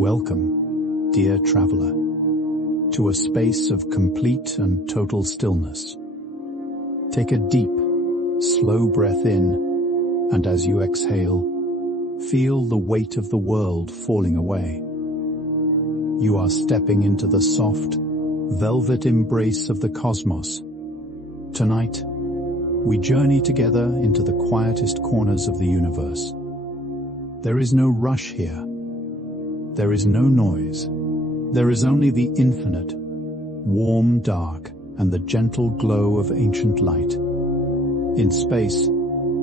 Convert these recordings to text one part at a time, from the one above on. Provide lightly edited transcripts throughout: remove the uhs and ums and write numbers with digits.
Welcome, dear traveler, to a space of complete and total stillness. Take a deep, slow breath in, and as you exhale, feel the weight of the world falling away. You are stepping into the soft, velvet embrace of the cosmos. Tonight, we journey together into the quietest corners of the universe. There is no rush here. There is no noise. There is only the infinite, warm dark, and the gentle glow of ancient light. In space,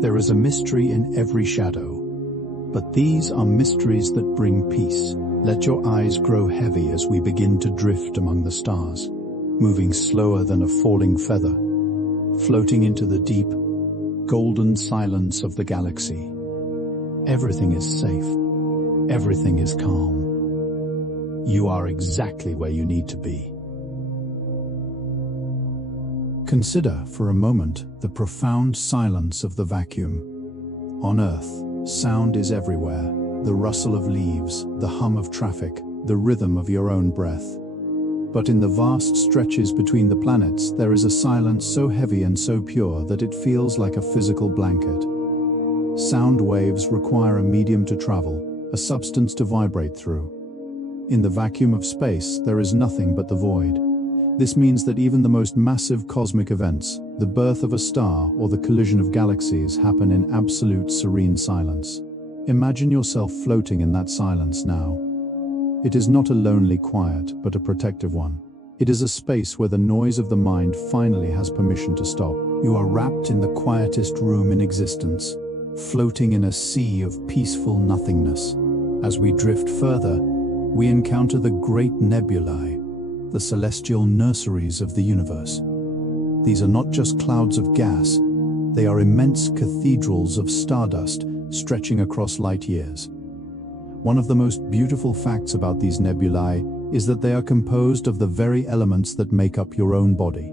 there is a mystery in every shadow. But these are mysteries that bring peace. Let your eyes grow heavy as we begin to drift among the stars, moving slower than a falling feather, floating into the deep, golden silence of the galaxy. Everything is safe. Everything is calm. You are exactly where you need to be. Consider for a moment the profound silence of the vacuum. On Earth, sound is everywhere. The rustle of leaves, the hum of traffic, the rhythm of your own breath. But in the vast stretches between the planets, there is a silence so heavy and so pure that it feels like a physical blanket. Sound waves require a medium to travel, a substance to vibrate through. In the vacuum of space, there is nothing but the void. This means that even the most massive cosmic events, the birth of a star or the collision of galaxies, happen in absolute serene silence. Imagine yourself floating in that silence now. It is not a lonely quiet, but a protective one. It is a space where the noise of the mind finally has permission to stop. You are wrapped in the quietest room in existence, floating in a sea of peaceful nothingness. As we drift further, we encounter the great nebulae, the celestial nurseries of the universe. These are not just clouds of gas, they are immense cathedrals of stardust stretching across light years. One of the most beautiful facts about these nebulae is that they are composed of the very elements that make up your own body.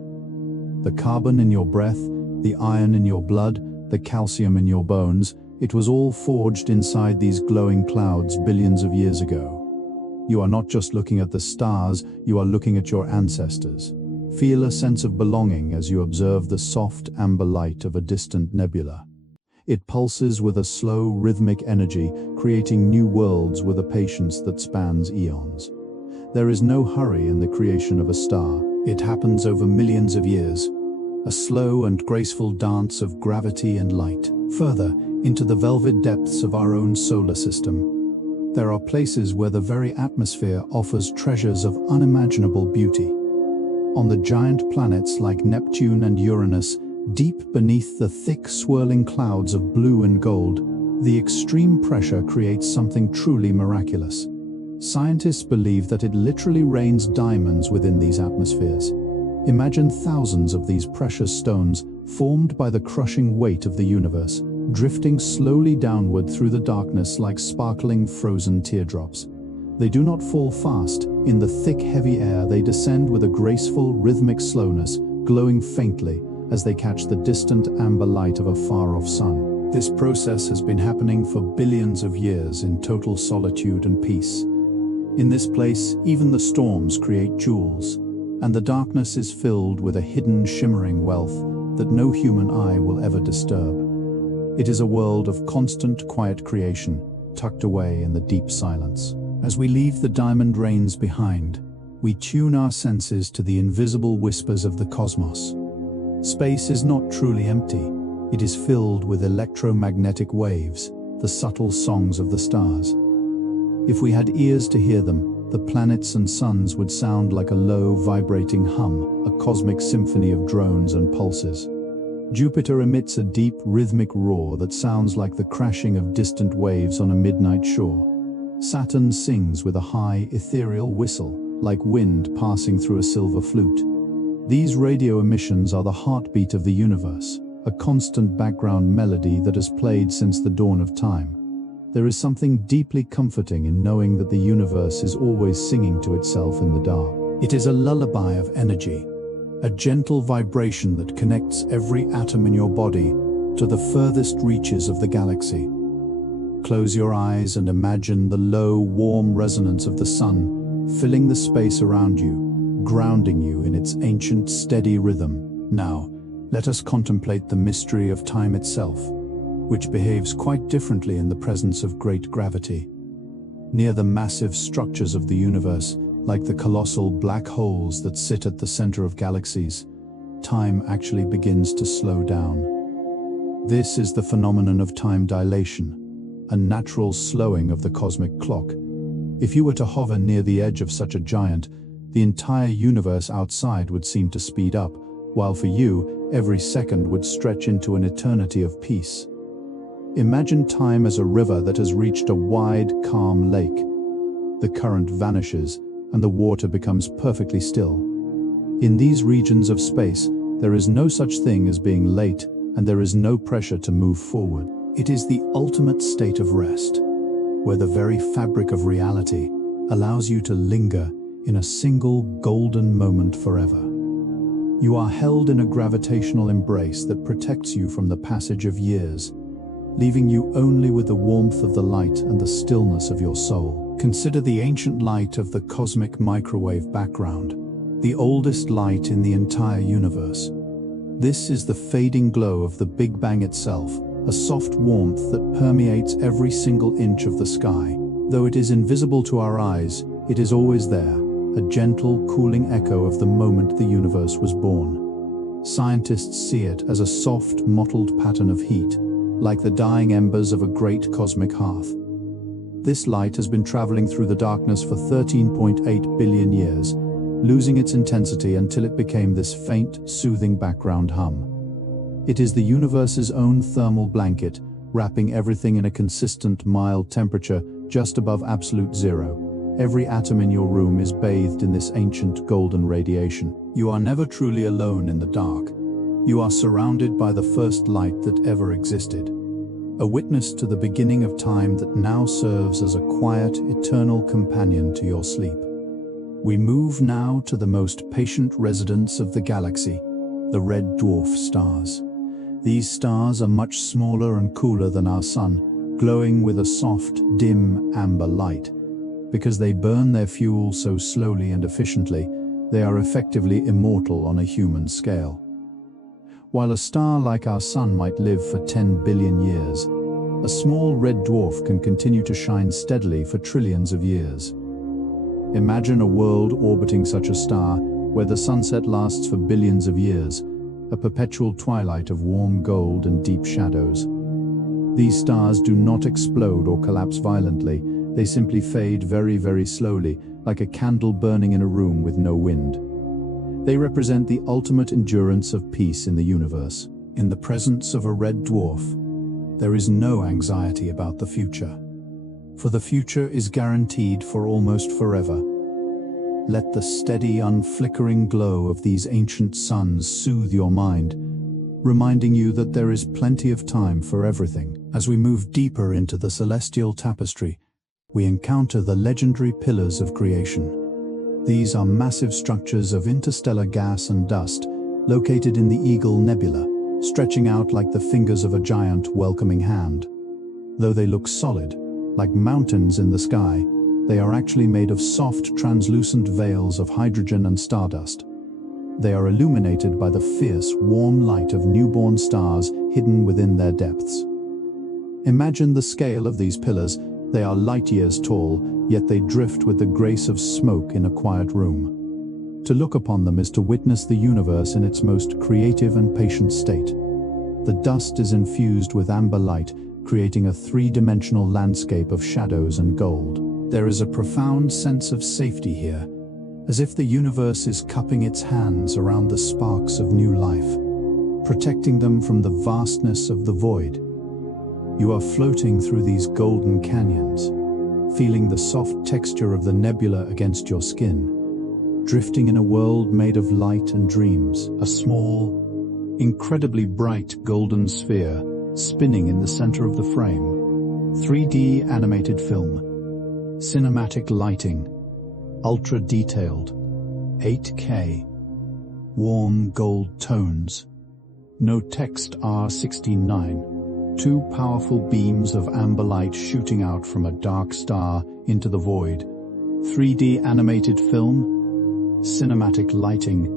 The carbon in your breath, the iron in your blood, the calcium in your bones, it was all forged inside these glowing clouds billions of years ago. You are not just looking at the stars, you are looking at your ancestors. Feel a sense of belonging as you observe the soft amber light of a distant nebula. It pulses with a slow, rhythmic energy, creating new worlds with a patience that spans eons. There is no hurry in the creation of a star. It happens over millions of years, a slow and graceful dance of gravity and light. Further, into the velvet depths of our own solar system, there are places where the very atmosphere offers treasures of unimaginable beauty. On the giant planets like Neptune and Uranus, deep beneath the thick swirling clouds of blue and gold, the extreme pressure creates something truly miraculous. Scientists believe that it literally rains diamonds within these atmospheres. Imagine thousands of these precious stones, formed by the crushing weight of the universe, drifting slowly downward through the darkness like sparkling frozen teardrops. They do not fall fast. In the thick, heavy air, they descend with a graceful, rhythmic slowness, glowing faintly as they catch the distant amber light of a far-off sun. This process has been happening for billions of years in total solitude and peace. In this place, even the storms create jewels, and the darkness is filled with a hidden, shimmering wealth that no human eye will ever disturb. It is a world of constant, quiet creation, tucked away in the deep silence. As we leave the diamond rains behind, we tune our senses to the invisible whispers of the cosmos. Space is not truly empty. It is filled with electromagnetic waves, the subtle songs of the stars. If we had ears to hear them, the planets and suns would sound like a low, vibrating hum, a cosmic symphony of drones and pulses. Jupiter emits a deep, rhythmic roar that sounds like the crashing of distant waves on a midnight shore. Saturn sings with a high, ethereal whistle, like wind passing through a silver flute. These radio emissions are the heartbeat of the universe, a constant background melody that has played since the dawn of time. There is something deeply comforting in knowing that the universe is always singing to itself in the dark. It is a lullaby of energy, a gentle vibration that connects every atom in your body to the furthest reaches of the galaxy. Close your eyes and imagine the low, warm resonance of the sun filling the space around you, grounding you in its ancient, steady rhythm. Now, let us contemplate the mystery of time itself, which behaves quite differently in the presence of great gravity. Near the massive structures of the universe, like the colossal black holes that sit at the center of galaxies, time actually begins to slow down. This is the phenomenon of time dilation, a natural slowing of the cosmic clock. If you were to hover near the edge of such a giant, the entire universe outside would seem to speed up, while for you, every second would stretch into an eternity of peace. Imagine time as a river that has reached a wide, calm lake. The current vanishes, and the water becomes perfectly still. In these regions of space, there is no such thing as being late, and there is no pressure to move forward. It is the ultimate state of rest, where the very fabric of reality allows you to linger in a single golden moment forever. You are held in a gravitational embrace that protects you from the passage of years, leaving you only with the warmth of the light and the stillness of your soul. Consider the ancient light of the cosmic microwave background, the oldest light in the entire universe. This is the fading glow of the Big Bang itself, a soft warmth that permeates every single inch of the sky. Though it is invisible to our eyes, it is always there, a gentle, cooling echo of the moment the universe was born. Scientists see it as a soft, mottled pattern of heat, like the dying embers of a great cosmic hearth. This light has been traveling through the darkness for 13.8 billion years, losing its intensity until it became this faint, soothing background hum. It is the universe's own thermal blanket, wrapping everything in a consistent, mild temperature just above absolute zero. Every atom in your room is bathed in this ancient golden radiation. You are never truly alone in the dark. You are surrounded by the first light that ever existed, a witness to the beginning of time that now serves as a quiet, eternal companion to your sleep. We move now to the most patient residents of the galaxy, the red dwarf stars. These stars are much smaller and cooler than our sun, glowing with a soft, dim, amber light. Because they burn their fuel so slowly and efficiently, they are effectively immortal on a human scale. While a star like our sun might live for 10 billion years, a small red dwarf can continue to shine steadily for trillions of years. Imagine a world orbiting such a star, where the sunset lasts for billions of years, a perpetual twilight of warm gold and deep shadows. These stars do not explode or collapse violently, they simply fade very, very slowly, like a candle burning in a room with no wind. They represent the ultimate endurance of peace in the universe. In the presence of a red dwarf, there is no anxiety about the future. For the future is guaranteed for almost forever. Let the steady, unflickering glow of these ancient suns soothe your mind, reminding you that there is plenty of time for everything. As we move deeper into the celestial tapestry, we encounter the legendary pillars of creation. These are massive structures of interstellar gas and dust, located in the Eagle Nebula, stretching out like the fingers of a giant welcoming hand. Though they look solid, like mountains in the sky, they are actually made of soft, translucent veils of hydrogen and stardust. They are illuminated by the fierce, warm light of newborn stars hidden within their depths. Imagine the scale of these pillars. They are light years tall, yet they drift with the grace of smoke in a quiet room. To look upon them is to witness the universe in its most creative and patient state. The dust is infused with amber light, creating a three-dimensional landscape of shadows and gold. There is a profound sense of safety here, as if the universe is cupping its hands around the sparks of new life, protecting them from the vastness of the void. You are floating through these golden canyons, feeling the soft texture of the nebula against your skin, drifting in a world made of light and dreams. A small, incredibly bright golden sphere spinning in the center of the frame. 3D animated film, cinematic lighting, ultra-detailed, 8K, warm gold tones, no text R69, Two powerful beams of amber light shooting out from a dark star into the void. 3D animated film, cinematic lighting,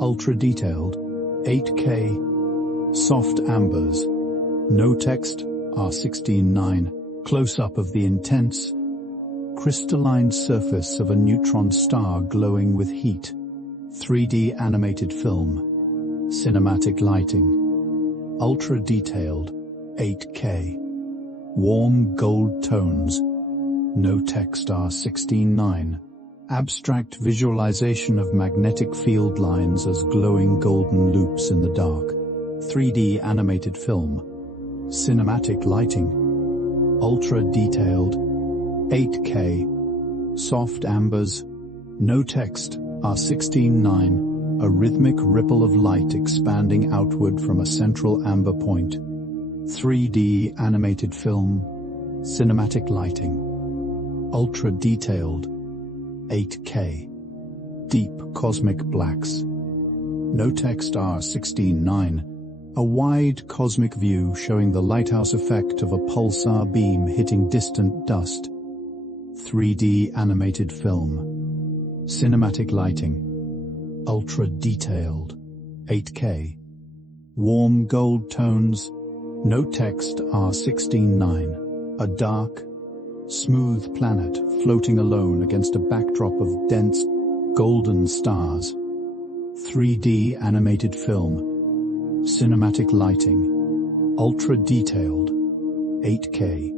ultra-detailed, 8K, soft ambers, no text, R16:9, close-up of the intense, crystalline surface of a neutron star glowing with heat. 3D animated film, cinematic lighting, ultra-detailed, 8K, warm gold tones, no text, R16:9, abstract visualization of magnetic field lines as glowing golden loops in the dark. 3D animated film, cinematic lighting, ultra-detailed, 8K, soft ambers, no text, R16:9, a rhythmic ripple of light expanding outward from a central amber point. 3D animated film, cinematic lighting, ultra-detailed, 8K, deep cosmic blacks, no text, R16:9, a wide cosmic view showing the lighthouse effect of a pulsar beam hitting distant dust. 3D animated film, cinematic lighting, ultra-detailed, 8K, warm gold tones, no text, R16:9, a dark, smooth planet floating alone against a backdrop of dense, golden stars. 3D animated film, cinematic lighting, ultra-detailed, 8K,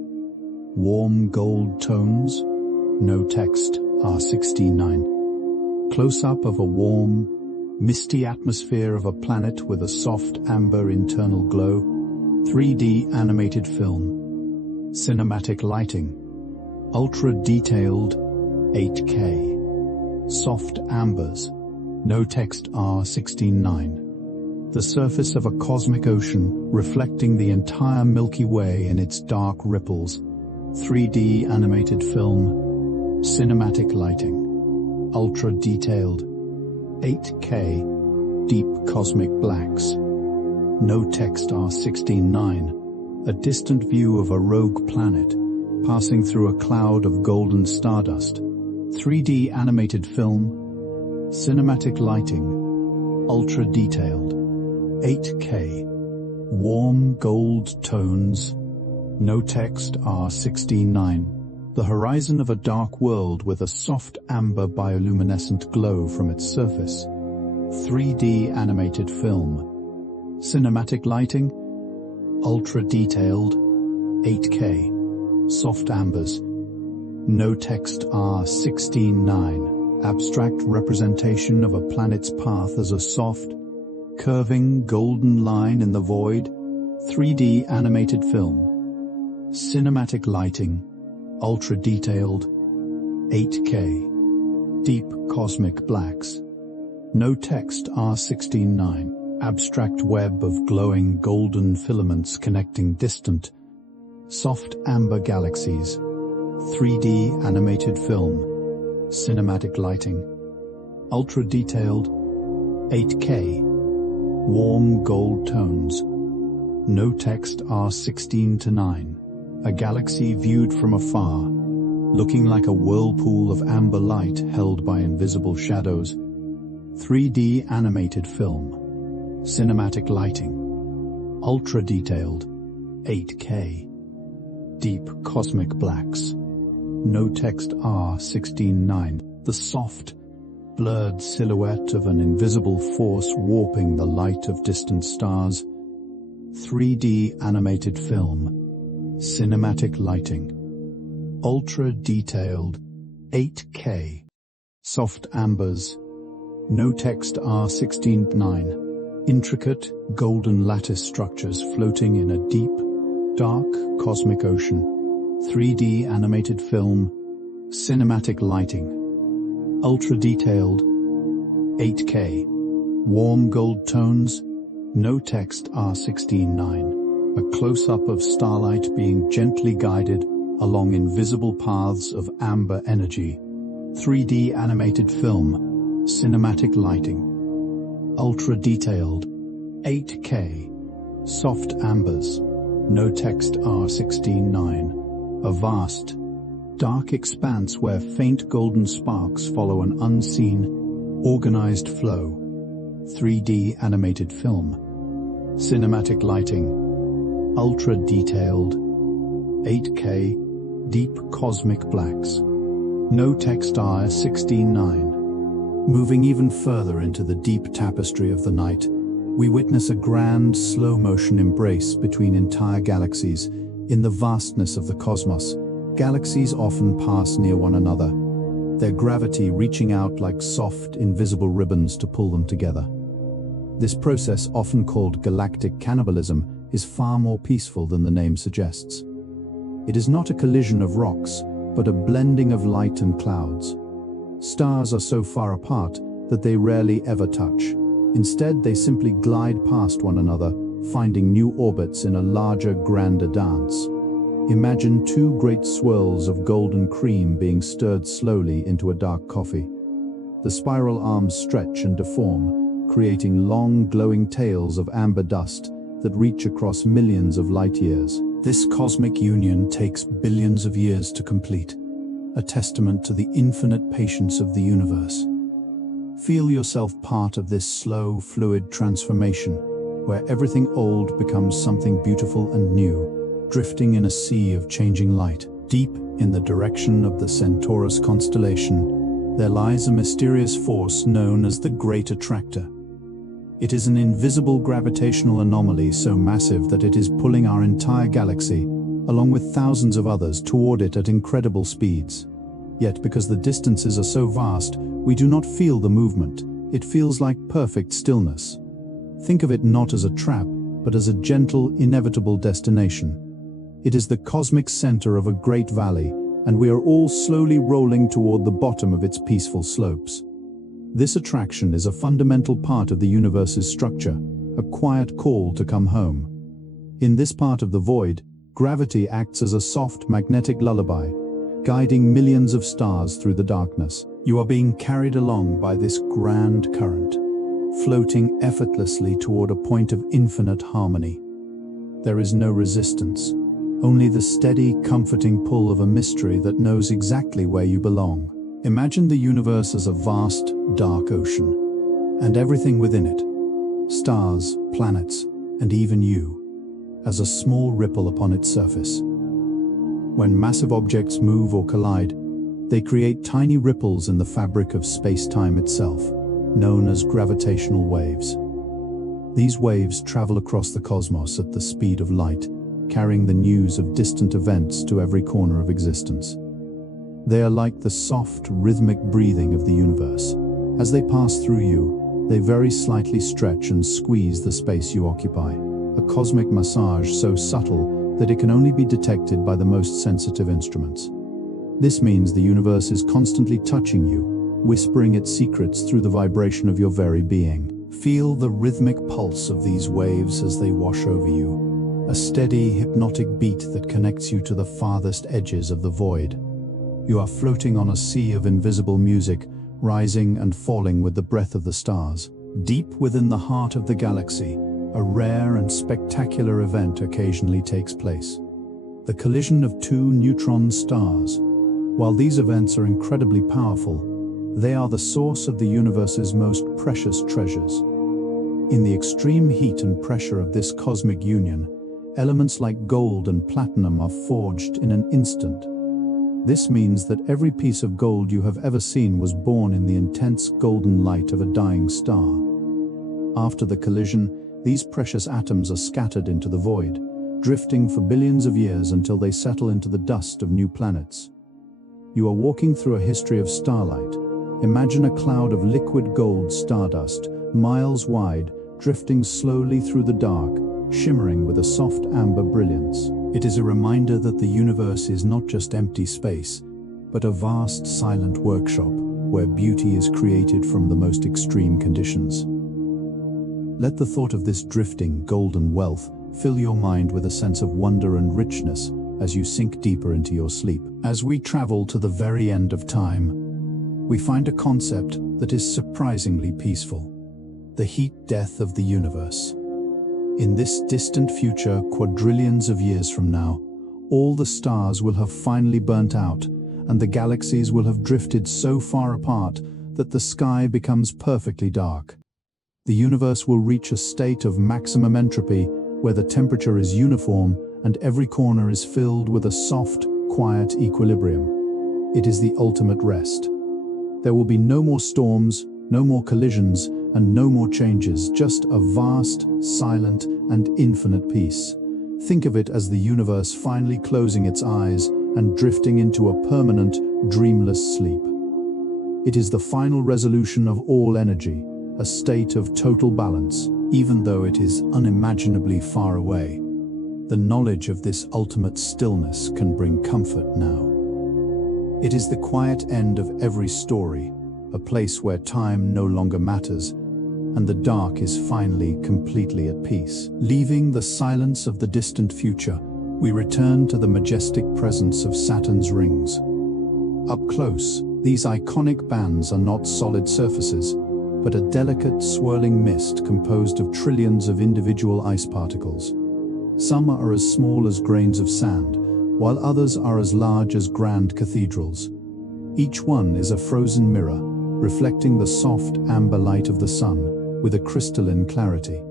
warm gold tones, no text, R16:9, close-up of a warm, misty atmosphere of a planet with a soft amber internal glow. 3D animated film, cinematic lighting, ultra-detailed, 8K, soft ambers, no text, R16:9. The surface of a cosmic ocean reflecting the entire Milky Way in its dark ripples. 3D animated film, cinematic lighting, ultra-detailed, 8K, deep cosmic blacks, no text, R16:9, a distant view of a rogue planet passing through a cloud of golden stardust. 3D animated film, cinematic lighting, ultra-detailed, 8K, warm gold tones, no text, R16:9, the horizon of a dark world with a soft amber bioluminescent glow from its surface. 3D animated film, cinematic lighting, ultra-detailed, 8K, soft ambers, no text, R16:9, abstract representation of a planet's path as a soft, curving golden line in the void. 3D animated film, cinematic lighting, ultra-detailed, 8K, deep cosmic blacks, no text, R16:9, abstract web of glowing golden filaments connecting distant, soft amber galaxies. 3D animated film, cinematic lighting, ultra-detailed, 8K, warm gold tones, no text, R16:9, a galaxy viewed from afar, looking like a whirlpool of amber light held by invisible shadows. 3D animated film, cinematic lighting, ultra-detailed, 8K, deep cosmic blacks, no text, R16:9, the soft, blurred silhouette of an invisible force warping the light of distant stars. 3D animated film, cinematic lighting, ultra-detailed, 8K, soft ambers, no text, R16:9, intricate, golden lattice structures floating in a deep, dark cosmic ocean. 3D animated film, cinematic lighting, ultra-detailed, 8K, warm gold tones, no text, R16:9, a close-up of starlight being gently guided along invisible paths of amber energy. 3D animated film, cinematic lighting, ultra-detailed, 8K, soft ambers, No text R16-9. A vast, dark expanse where faint golden sparks follow an unseen, organized flow. 3D animated film. Cinematic lighting. Ultra-detailed. 8K. Deep cosmic blacks. No text R16-9. Moving even further into the deep tapestry of the night, we witness a grand, slow-motion embrace between entire galaxies. In the vastness of the cosmos, galaxies often pass near one another, their gravity reaching out like soft, invisible ribbons to pull them together. This process, often called galactic cannibalism, is far more peaceful than the name suggests. It is not a collision of rocks, but a blending of light and clouds. Stars are so far apart that they rarely ever touch. Instead, they simply glide past one another, finding new orbits in a larger, grander dance. Imagine two great swirls of golden cream being stirred slowly into a dark coffee. The spiral arms stretch and deform, creating long, glowing tails of amber dust that reach across millions of light years. This cosmic union takes billions of years to complete, a testament to the infinite patience of the universe. Feel yourself part of this slow, fluid transformation, where everything old becomes something beautiful and new, drifting in a sea of changing light. Deep in the direction of the Centaurus constellation, there lies a mysterious force known as the Great Attractor. It is an invisible gravitational anomaly so massive that it is pulling our entire galaxy, along with thousands of others, toward it at incredible speeds. Yet, because the distances are so vast, we do not feel the movement. It feels like perfect stillness. Think of it not as a trap, but as a gentle, inevitable destination. It is the cosmic center of a great valley, and we are all slowly rolling toward the bottom of its peaceful slopes. This attraction is a fundamental part of the universe's structure, a quiet call to come home. In this part of the void, gravity acts as a soft magnetic lullaby, guiding millions of stars through the darkness. You are being carried along by this grand current, floating effortlessly toward a point of infinite harmony. There is no resistance, only the steady, comforting pull of a mystery that knows exactly where you belong. Imagine the universe as a vast, dark ocean, and everything within it, stars, planets, and even you, as a small ripple upon its surface. When massive objects move or collide, they create tiny ripples in the fabric of space-time itself, known as gravitational waves. These waves travel across the cosmos at the speed of light, carrying the news of distant events to every corner of existence. They are like the soft, rhythmic breathing of the universe. As they pass through you, they very slightly stretch and squeeze the space you occupy, a cosmic massage so subtle that it can only be detected by the most sensitive instruments. This means the universe is constantly touching you, whispering its secrets through the vibration of your very being. Feel the rhythmic pulse of these waves as they wash over you, a steady, hypnotic beat that connects you to the farthest edges of the void. You are floating on a sea of invisible music, rising and falling with the breath of the stars. Deep within the heart of the galaxy, a rare and spectacular event occasionally takes place. The collision of two neutron stars. While these events are incredibly powerful, they are the source of the universe's most precious treasures. In the extreme heat and pressure of this cosmic union, elements like gold and platinum are forged in an instant. This means that every piece of gold you have ever seen was born in the intense golden light of a dying star. After the collision, these precious atoms are scattered into the void, drifting for billions of years until they settle into the dust of new planets. You are walking through a history of starlight. Imagine a cloud of liquid gold stardust, miles wide, drifting slowly through the dark, shimmering with a soft amber brilliance. It is a reminder that the universe is not just empty space, but a vast, silent workshop where beauty is created from the most extreme conditions. Let the thought of this drifting, golden wealth fill your mind with a sense of wonder and richness as you sink deeper into your sleep. As we travel to the very end of time, we find a concept that is surprisingly peaceful: the heat death of the universe. In this distant future, quadrillions of years from now, all the stars will have finally burnt out, and the galaxies will have drifted so far apart that the sky becomes perfectly dark. The universe will reach a state of maximum entropy where the temperature is uniform and every corner is filled with a soft, quiet equilibrium. It is the ultimate rest. There will be no more storms, no more collisions, and no more changes, just a vast, silent, and infinite peace. Think of it as the universe finally closing its eyes and drifting into a permanent, dreamless sleep. It is the final resolution of all energy, a state of total balance, even though it is unimaginably far away. The knowledge of this ultimate stillness can bring comfort now. It is the quiet end of every story, a place where time no longer matters, and the dark is finally completely at peace. Leaving the silence of the distant future, we return to the majestic presence of Saturn's rings. Up close, these iconic bands are not solid surfaces, but a delicate, swirling mist composed of trillions of individual ice particles. Some are as small as grains of sand, while others are as large as grand cathedrals. Each one is a frozen mirror, reflecting the soft amber light of the sun with a crystalline clarity.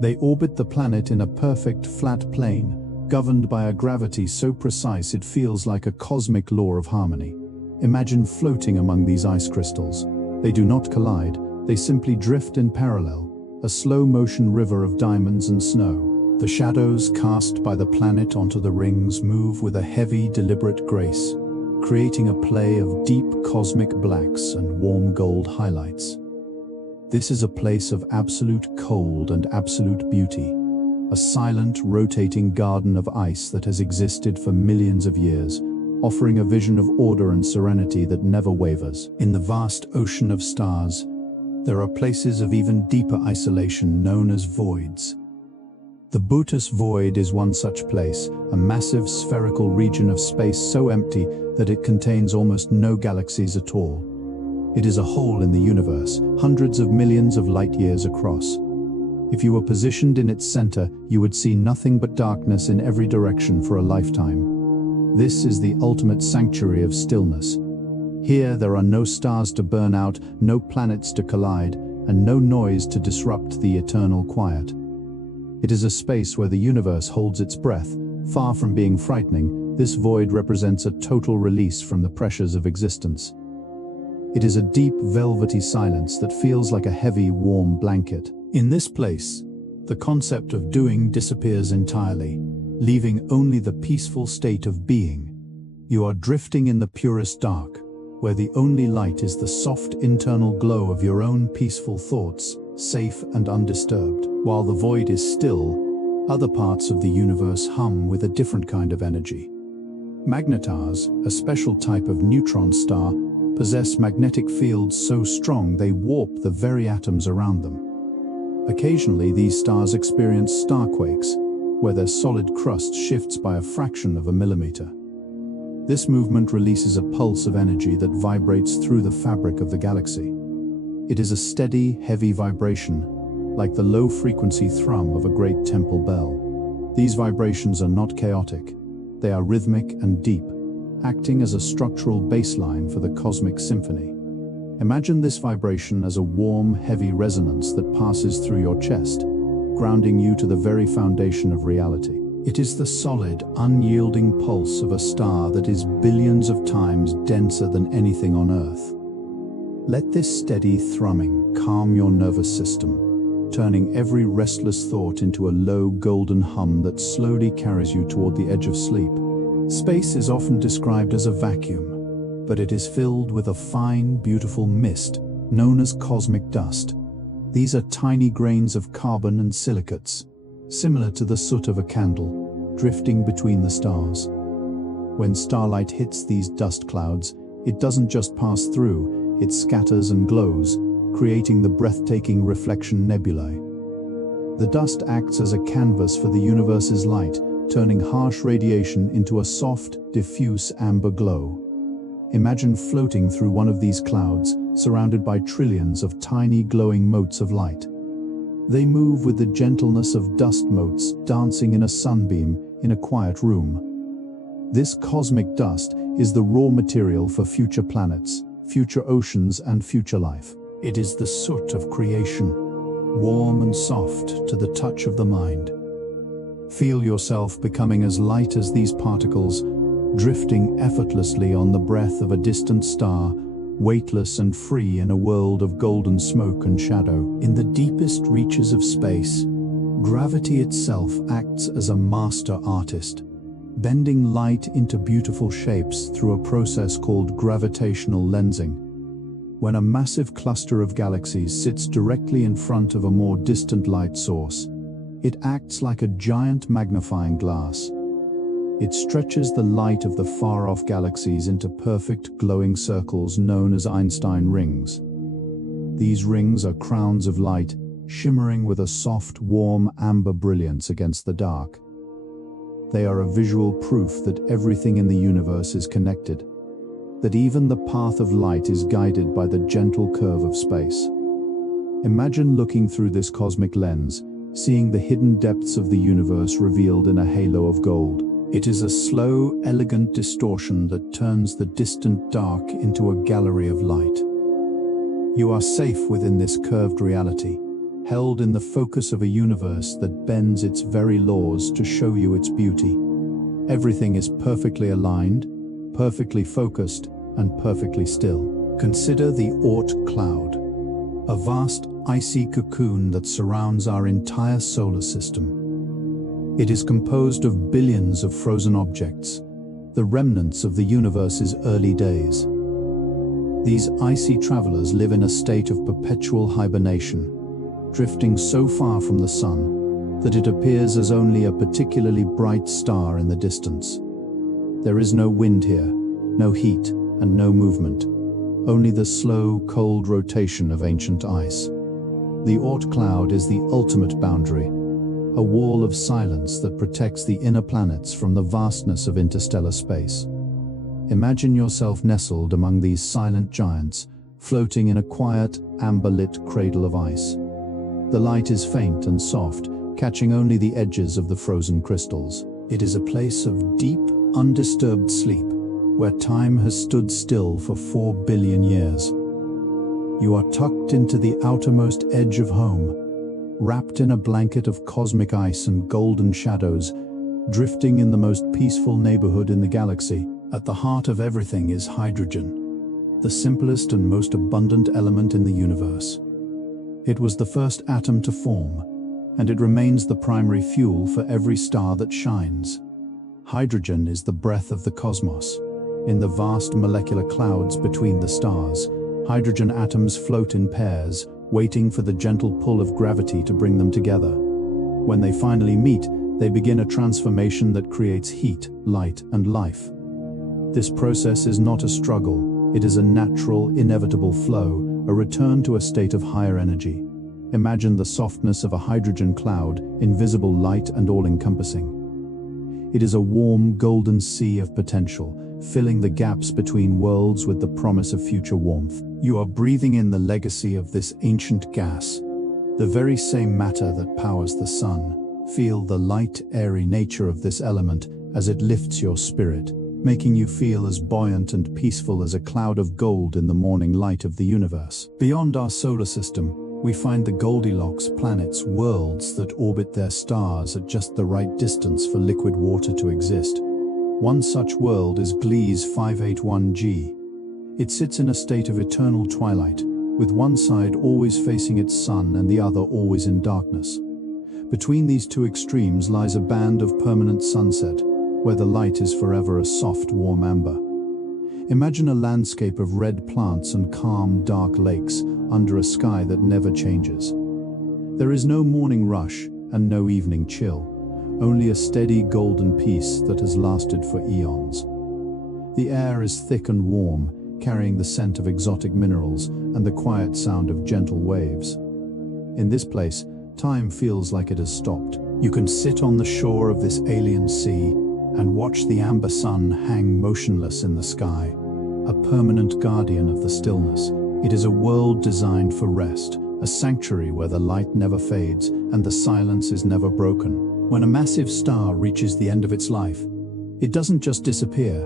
They orbit the planet in a perfect flat plane, governed by a gravity so precise it feels like a cosmic law of harmony. Imagine floating among these ice crystals. They do not collide, they simply drift in parallel, a slow-motion river of diamonds and snow. The shadows cast by the planet onto the rings move with a heavy, deliberate grace, creating a play of deep cosmic blacks and warm gold highlights. This is a place of absolute cold and absolute beauty, a silent, rotating garden of ice that has existed for millions of years, offering a vision of order and serenity that never wavers. In the vast ocean of stars, there are places of even deeper isolation known as voids. The Bootes Void is one such place, a massive spherical region of space so empty that it contains almost no galaxies at all. It is a hole in the universe, hundreds of millions of light years across. If you were positioned in its center, you would see nothing but darkness in every direction for a lifetime. This is the ultimate sanctuary of stillness. Here there are no stars to burn out, no planets to collide, and no noise to disrupt the eternal quiet. It is a space where the universe holds its breath. Far from being frightening, this void represents a total release from the pressures of existence. It is a deep, velvety silence that feels like a heavy, warm blanket. In this place, the concept of doing disappears entirely, leaving only the peaceful state of being. You are drifting in the purest dark, where the only light is the soft internal glow of your own peaceful thoughts, safe and undisturbed. While the void is still, other parts of the universe hum with a different kind of energy. Magnetars, a special type of neutron star, possess magnetic fields so strong they warp the very atoms around them. Occasionally, these stars experience starquakes, where their solid crust shifts by a fraction of a millimeter. This movement releases a pulse of energy that vibrates through the fabric of the galaxy. It is a steady, heavy vibration, like the low-frequency thrum of a great temple bell. These vibrations are not chaotic. They are rhythmic and deep, acting as a structural baseline for the cosmic symphony. Imagine this vibration as a warm, heavy resonance that passes through your chest, grounding you to the very foundation of reality. It is the solid, unyielding pulse of a star that is billions of times denser than anything on Earth. Let this steady thrumming calm your nervous system, turning every restless thought into a low, golden hum that slowly carries you toward the edge of sleep. Space is often described as a vacuum, but it is filled with a fine, beautiful mist known as cosmic dust. These are tiny grains of carbon and silicates, similar to the soot of a candle, drifting between the stars. When starlight hits these dust clouds, it doesn't just pass through, it scatters and glows, creating the breathtaking reflection nebulae. The dust acts as a canvas for the universe's light, turning harsh radiation into a soft, diffuse amber glow. Imagine floating through one of these clouds, surrounded by trillions of tiny glowing motes of light. They move with the gentleness of dust motes dancing in a sunbeam in a quiet room. This cosmic dust is the raw material for future planets, future oceans, and future life. It is the soot of creation, warm and soft to the touch of the mind. Feel yourself becoming as light as these particles, drifting effortlessly on the breath of a distant star, weightless and free in a world of golden smoke and shadow. In the deepest reaches of space, gravity itself acts as a master artist, bending light into beautiful shapes through a process called gravitational lensing. When a massive cluster of galaxies sits directly in front of a more distant light source, it acts like a giant magnifying glass. It stretches the light of the far-off galaxies into perfect glowing circles known as Einstein rings. These rings are crowns of light, shimmering with a soft, warm amber brilliance against the dark. They are a visual proof that everything in the universe is connected, that even the path of light is guided by the gentle curve of space. Imagine looking through this cosmic lens, seeing the hidden depths of the universe revealed in a halo of gold. It is a slow, elegant distortion that turns the distant dark into a gallery of light. You are safe within this curved reality, held in the focus of a universe that bends its very laws to show you its beauty. Everything is perfectly aligned, perfectly focused, and perfectly still. Consider the Oort cloud, a vast icy cocoon that surrounds our entire solar system. It is composed of billions of frozen objects, the remnants of the universe's early days. These icy travelers live in a state of perpetual hibernation, drifting so far from the sun that it appears as only a particularly bright star in the distance. There is no wind here, no heat, and no movement, only the slow, cold rotation of ancient ice. The Oort cloud is the ultimate boundary, a wall of silence that protects the inner planets from the vastness of interstellar space. Imagine yourself nestled among these silent giants, floating in a quiet, amber-lit cradle of ice. The light is faint and soft, catching only the edges of the frozen crystals. It is a place of deep, undisturbed sleep, where time has stood still for 4 billion years. You are tucked into the outermost edge of home, wrapped in a blanket of cosmic ice and golden shadows, drifting in the most peaceful neighborhood in the galaxy. At the heart of everything is hydrogen, the simplest and most abundant element in the universe. It was the first atom to form, and it remains the primary fuel for every star that shines. Hydrogen is the breath of the cosmos. In the vast molecular clouds between the stars, hydrogen atoms float in pairs, waiting for the gentle pull of gravity to bring them together. When they finally meet, they begin a transformation that creates heat, light, and life. This process is not a struggle, it is a natural, inevitable flow, a return to a state of higher energy. Imagine the softness of a hydrogen cloud, invisible light and all-encompassing. It is a warm, golden sea of potential, filling the gaps between worlds with the promise of future warmth. You are breathing in the legacy of this ancient gas, the very same matter that powers the sun. Feel the light, airy nature of this element as it lifts your spirit, making you feel as buoyant and peaceful as a cloud of gold in the morning light of the universe. Beyond our solar system, we find the Goldilocks planets, worlds that orbit their stars at just the right distance for liquid water to exist. One such world is Gliese 581G. It sits in a state of eternal twilight, with one side always facing its sun and the other always in darkness. Between these two extremes lies a band of permanent sunset, where the light is forever a soft, warm amber. Imagine a landscape of red plants and calm, dark lakes under a sky that never changes. There is no morning rush and no evening chill, only a steady golden peace that has lasted for eons. The air is thick and warm, carrying the scent of exotic minerals and the quiet sound of gentle waves. In this place, time feels like it has stopped. You can sit on the shore of this alien sea and watch the amber sun hang motionless in the sky, a permanent guardian of the stillness. It is a world designed for rest, a sanctuary where the light never fades and the silence is never broken. When a massive star reaches the end of its life, it doesn't just disappear.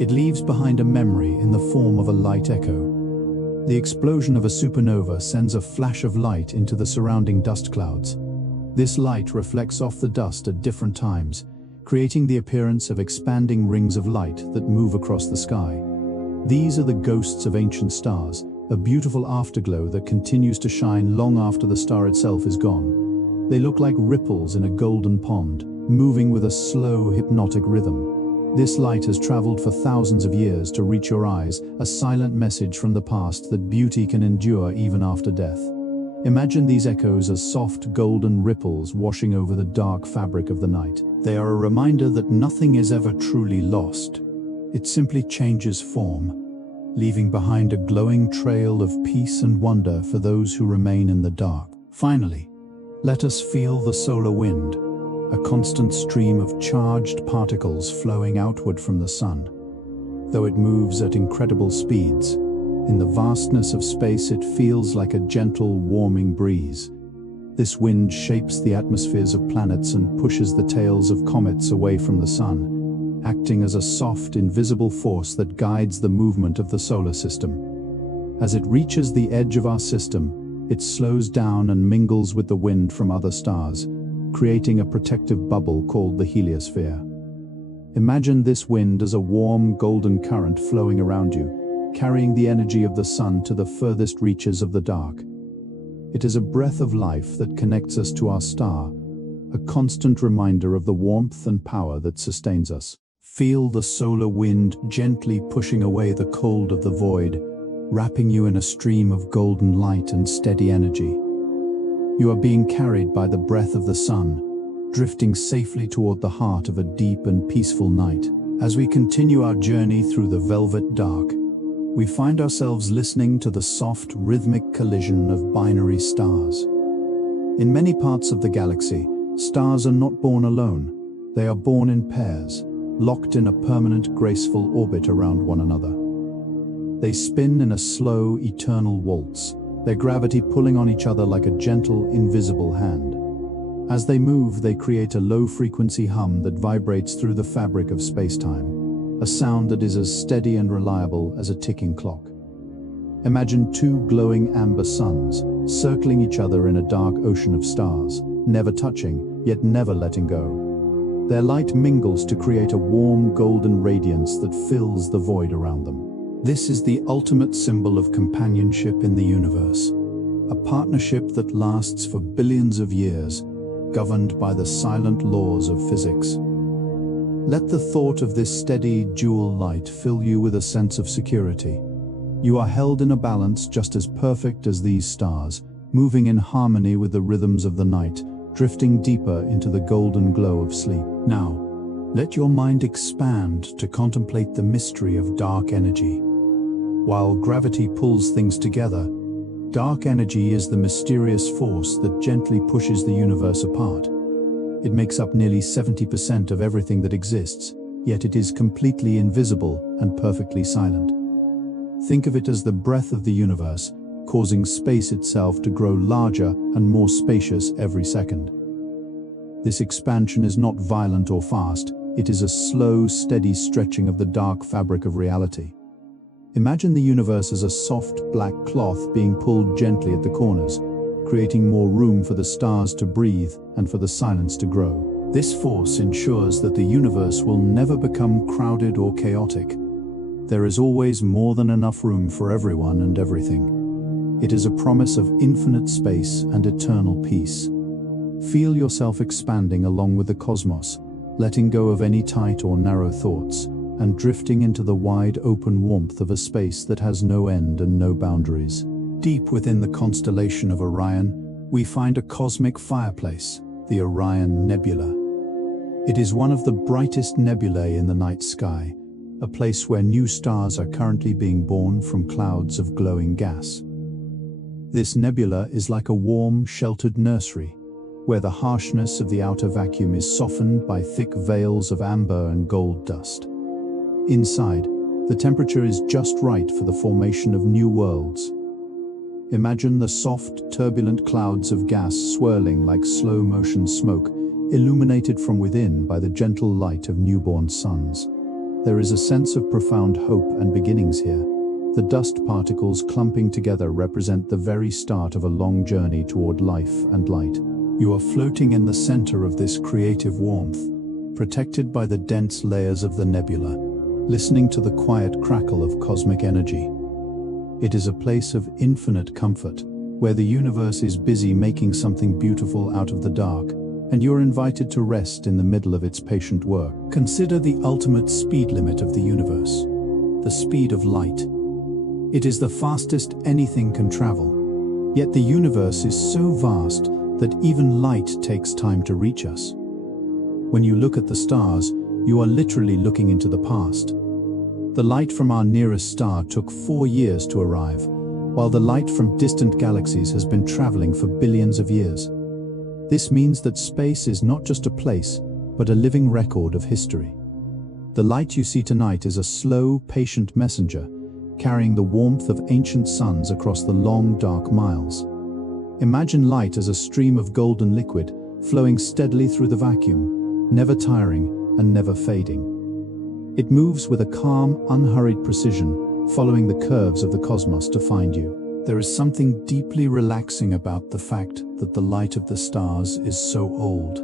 It leaves behind a memory in the form of a light echo. The explosion of a supernova sends a flash of light into the surrounding dust clouds. This light reflects off the dust at different times, creating the appearance of expanding rings of light that move across the sky. These are the ghosts of ancient stars, a beautiful afterglow that continues to shine long after the star itself is gone. They look like ripples in a golden pond, moving with a slow, hypnotic rhythm. This light has traveled for thousands of years to reach your eyes, a silent message from the past that beauty can endure even after death. Imagine these echoes as soft, golden ripples washing over the dark fabric of the night. They are a reminder that nothing is ever truly lost. It simply changes form, leaving behind a glowing trail of peace and wonder for those who remain in the dark. Finally, let us feel the solar wind, a constant stream of charged particles flowing outward from the sun. Though it moves at incredible speeds, in the vastness of space it feels like a gentle, warming breeze. This wind shapes the atmospheres of planets and pushes the tails of comets away from the sun, acting as a soft, invisible force that guides the movement of the solar system. As it reaches the edge of our system, it slows down and mingles with the wind from other stars, creating a protective bubble called the heliosphere. Imagine this wind as a warm, golden current flowing around you, carrying the energy of the sun to the furthest reaches of the dark. It is a breath of life that connects us to our star, a constant reminder of the warmth and power that sustains us. Feel the solar wind gently pushing away the cold of the void, wrapping you in a stream of golden light and steady energy. You are being carried by the breath of the sun, drifting safely toward the heart of a deep and peaceful night. As we continue our journey through the velvet dark, we find ourselves listening to the soft, rhythmic collision of binary stars. In many parts of the galaxy, stars are not born alone. They are born in pairs, locked in a permanent, graceful orbit around one another. They spin in a slow, eternal waltz, their gravity pulling on each other like a gentle, invisible hand. As they move, they create a low-frequency hum that vibrates through the fabric of space-time, a sound that is as steady and reliable as a ticking clock. Imagine two glowing amber suns, circling each other in a dark ocean of stars, never touching, yet never letting go. Their light mingles to create a warm, golden radiance that fills the void around them. This is the ultimate symbol of companionship in the universe, a partnership that lasts for billions of years, governed by the silent laws of physics. Let the thought of this steady, jewel light fill you with a sense of security. You are held in a balance just as perfect as these stars, moving in harmony with the rhythms of the night, drifting deeper into the golden glow of sleep. Now, let your mind expand to contemplate the mystery of dark energy. While gravity pulls things together, dark energy is the mysterious force that gently pushes the universe apart. It makes up nearly 70% of everything that exists, yet it is completely invisible and perfectly silent. Think of it as the breath of the universe, causing space itself to grow larger and more spacious every second. This expansion is not violent or fast, it is a slow, steady stretching of the dark fabric of reality. Imagine the universe as a soft, black cloth being pulled gently at the corners, creating more room for the stars to breathe and for the silence to grow. This force ensures that the universe will never become crowded or chaotic. There is always more than enough room for everyone and everything. It is a promise of infinite space and eternal peace. Feel yourself expanding along with the cosmos, letting go of any tight or narrow thoughts, and drifting into the wide open warmth of a space that has no end and no boundaries. Deep within the constellation of Orion, we find a cosmic fireplace, the Orion Nebula. It is one of the brightest nebulae in the night sky, a place where new stars are currently being born from clouds of glowing gas. This nebula is like a warm, sheltered nursery, where the harshness of the outer vacuum is softened by thick veils of amber and gold dust. Inside, the temperature is just right for the formation of new worlds. Imagine the soft, turbulent clouds of gas swirling like slow-motion smoke, illuminated from within by the gentle light of newborn suns. There is a sense of profound hope and beginnings here. The dust particles clumping together represent the very start of a long journey toward life and light. You are floating in the center of this creative warmth, protected by the dense layers of the nebula, listening to the quiet crackle of cosmic energy. It is a place of infinite comfort, where the universe is busy making something beautiful out of the dark, and you're invited to rest in the middle of its patient work. Consider the ultimate speed limit of the universe, the speed of light. It is the fastest anything can travel, yet the universe is so vast that even light takes time to reach us. When you look at the stars, you are literally looking into the past. The light from our nearest star took 4 years to arrive, while the light from distant galaxies has been traveling for billions of years. This means that space is not just a place, but a living record of history. The light you see tonight is a slow, patient messenger, carrying the warmth of ancient suns across the long, dark miles. Imagine light as a stream of golden liquid, flowing steadily through the vacuum, never tiring and never fading. It moves with a calm, unhurried precision, following the curves of the cosmos to find you. There is something deeply relaxing about the fact that the light of the stars is so old.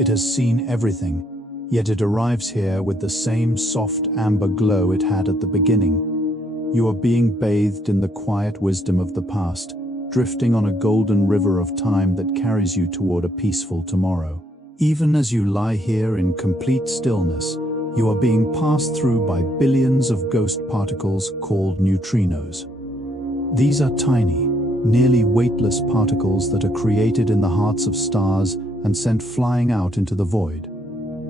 It has seen everything, yet it arrives here with the same soft amber glow it had at the beginning. You are being bathed in the quiet wisdom of the past, drifting on a golden river of time that carries you toward a peaceful tomorrow. Even as you lie here in complete stillness, you are being passed through by billions of ghost particles called neutrinos. These are tiny, nearly weightless particles that are created in the hearts of stars and sent flying out into the void.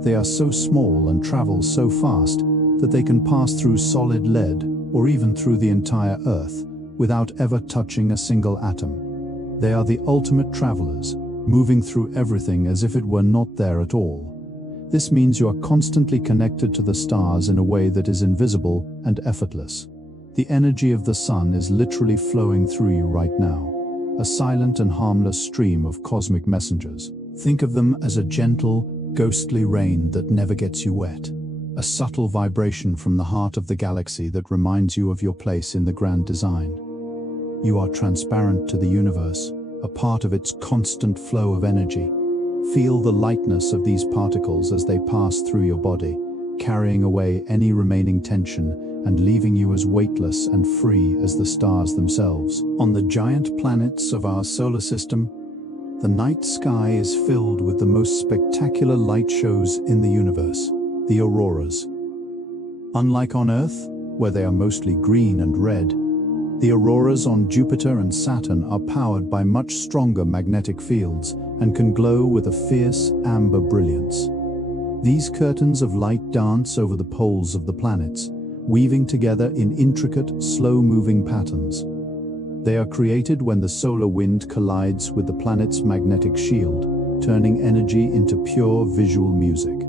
They are so small and travel so fast that they can pass through solid lead or even through the entire Earth without ever touching a single atom. They are the ultimate travelers, moving through everything as if it were not there at all. This means you are constantly connected to the stars in a way that is invisible and effortless. The energy of the sun is literally flowing through you right now, a silent and harmless stream of cosmic messengers. Think of them as a gentle, ghostly rain that never gets you wet, a subtle vibration from the heart of the galaxy that reminds you of your place in the grand design. You are transparent to the universe, a part of its constant flow of energy. Feel the lightness of these particles as they pass through your body, carrying away any remaining tension and leaving you as weightless and free as the stars themselves. On the giant planets of our solar system, the night sky is filled with the most spectacular light shows in the universe, the auroras. Unlike on Earth, where they are mostly green and red, the auroras on Jupiter and Saturn are powered by much stronger magnetic fields and can glow with a fierce amber brilliance. These curtains of light dance over the poles of the planets, weaving together in intricate, slow-moving patterns. They are created when the solar wind collides with the planet's magnetic shield, turning energy into pure visual music.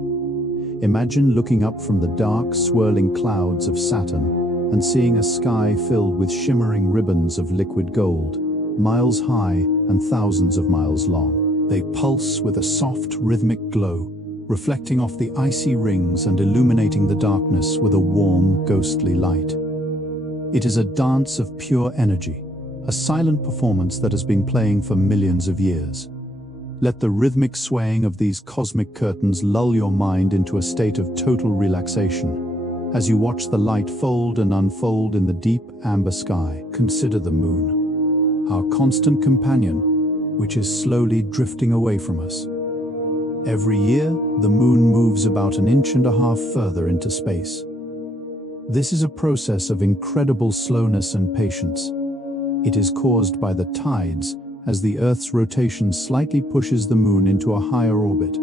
Imagine looking up from the dark, swirling clouds of Saturn and seeing a sky filled with shimmering ribbons of liquid gold, miles high and thousands of miles long. They pulse with a soft, rhythmic glow, reflecting off the icy rings and illuminating the darkness with a warm, ghostly light. It is a dance of pure energy, a silent performance that has been playing for millions of years. Let the rhythmic swaying of these cosmic curtains lull your mind into a state of total relaxation. As you watch the light fold and unfold in the deep amber sky, consider the moon, our constant companion, which is slowly drifting away from us. Every year, the moon moves about 1.5 inches further into space. This is a process of incredible slowness and patience. It is caused by the tides, as the Earth's rotation slightly pushes the moon into a higher orbit.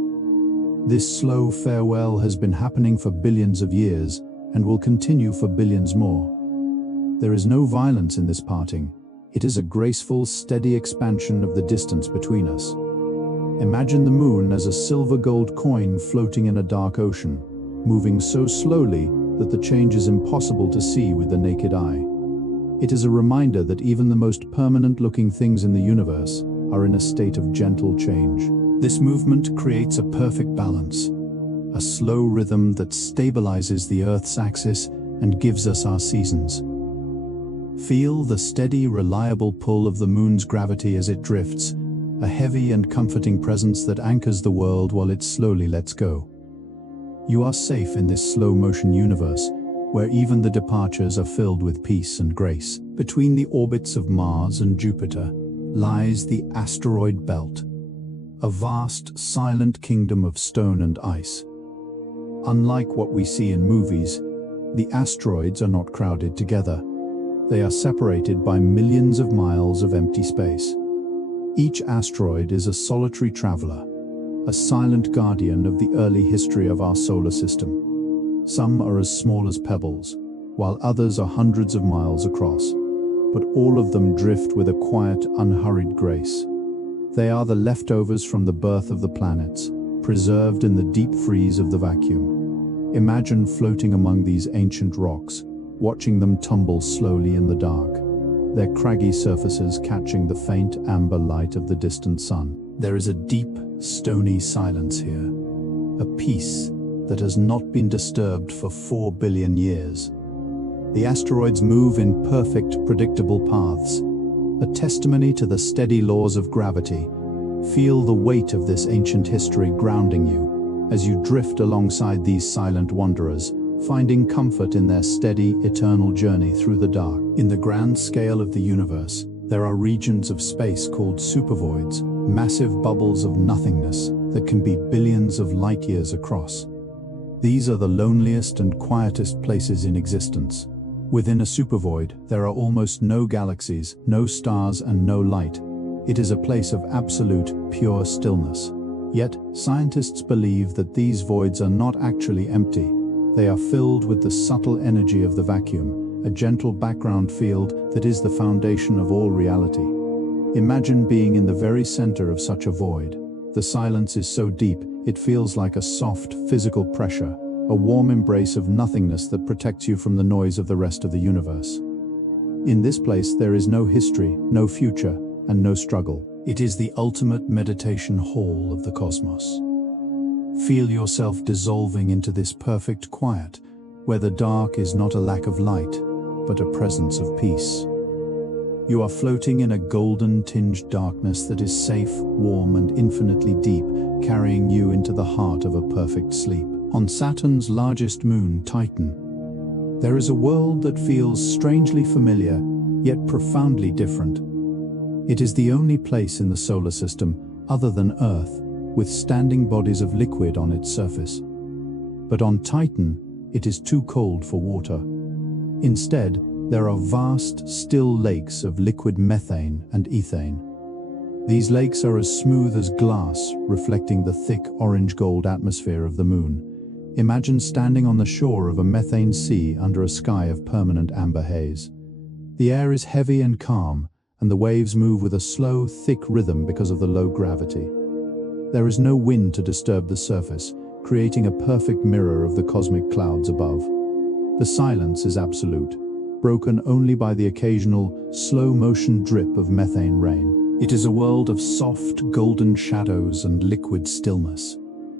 This slow farewell has been happening for billions of years and will continue for billions more. There is no violence in this parting. It is a graceful, steady expansion of the distance between us. Imagine the moon as a silver-gold coin floating in a dark ocean, moving so slowly that the change is impossible to see with the naked eye. It is a reminder that even the most permanent-looking things in the universe are in a state of gentle change. This movement creates a perfect balance, a slow rhythm that stabilizes the Earth's axis and gives us our seasons. Feel the steady, reliable pull of the moon's gravity as it drifts, a heavy and comforting presence that anchors the world while it slowly lets go. You are safe in this slow-motion universe, where even the departures are filled with peace and grace. Between the orbits of Mars and Jupiter lies the asteroid belt, a vast, silent kingdom of stone and ice. Unlike what we see in movies, the asteroids are not crowded together. They are separated by millions of miles of empty space. Each asteroid is a solitary traveler, a silent guardian of the early history of our solar system. Some are as small as pebbles, while others are hundreds of miles across, but all of them drift with a quiet, unhurried grace. They are the leftovers from the birth of the planets, preserved in the deep freeze of the vacuum. Imagine floating among these ancient rocks, watching them tumble slowly in the dark, their craggy surfaces catching the faint amber light of the distant sun. There is a deep, stony silence here, a peace that has not been disturbed for 4 billion years. The asteroids move in perfect, predictable paths, a testimony to the steady laws of gravity. Feel the weight of this ancient history grounding you as you drift alongside these silent wanderers, finding comfort in their steady, eternal journey through the dark. In the grand scale of the universe, there are regions of space called supervoids, massive bubbles of nothingness that can be billions of light years across. These are the loneliest and quietest places in existence. Within a supervoid, there are almost no galaxies, no stars, and no light. It is a place of absolute, pure stillness. Yet, scientists believe that these voids are not actually empty. They are filled with the subtle energy of the vacuum, a gentle background field that is the foundation of all reality. Imagine being in the very center of such a void. The silence is so deep, it feels like a soft, physical pressure, a warm embrace of nothingness that protects you from the noise of the rest of the universe. In this place, there is no history, no future, and no struggle. It is the ultimate meditation hall of the cosmos. Feel yourself dissolving into this perfect quiet, where the dark is not a lack of light, but a presence of peace. You are floating in a golden-tinged darkness that is safe, warm, and infinitely deep, carrying you into the heart of a perfect sleep. On Saturn's largest moon, Titan, there is a world that feels strangely familiar, yet profoundly different. It is the only place in the solar system, other than Earth, with standing bodies of liquid on its surface. But on Titan, it is too cold for water. Instead, there are vast, still lakes of liquid methane and ethane. These lakes are as smooth as glass, reflecting the thick orange-gold atmosphere of the moon. Imagine standing on the shore of a methane sea under a sky of permanent amber haze. The air is heavy and calm, and the waves move with a slow, thick rhythm because of the low gravity. There is no wind to disturb the surface, creating a perfect mirror of the cosmic clouds above. The silence is absolute, broken only by the occasional, slow-motion drip of methane rain. It is a world of soft, golden shadows and liquid stillness.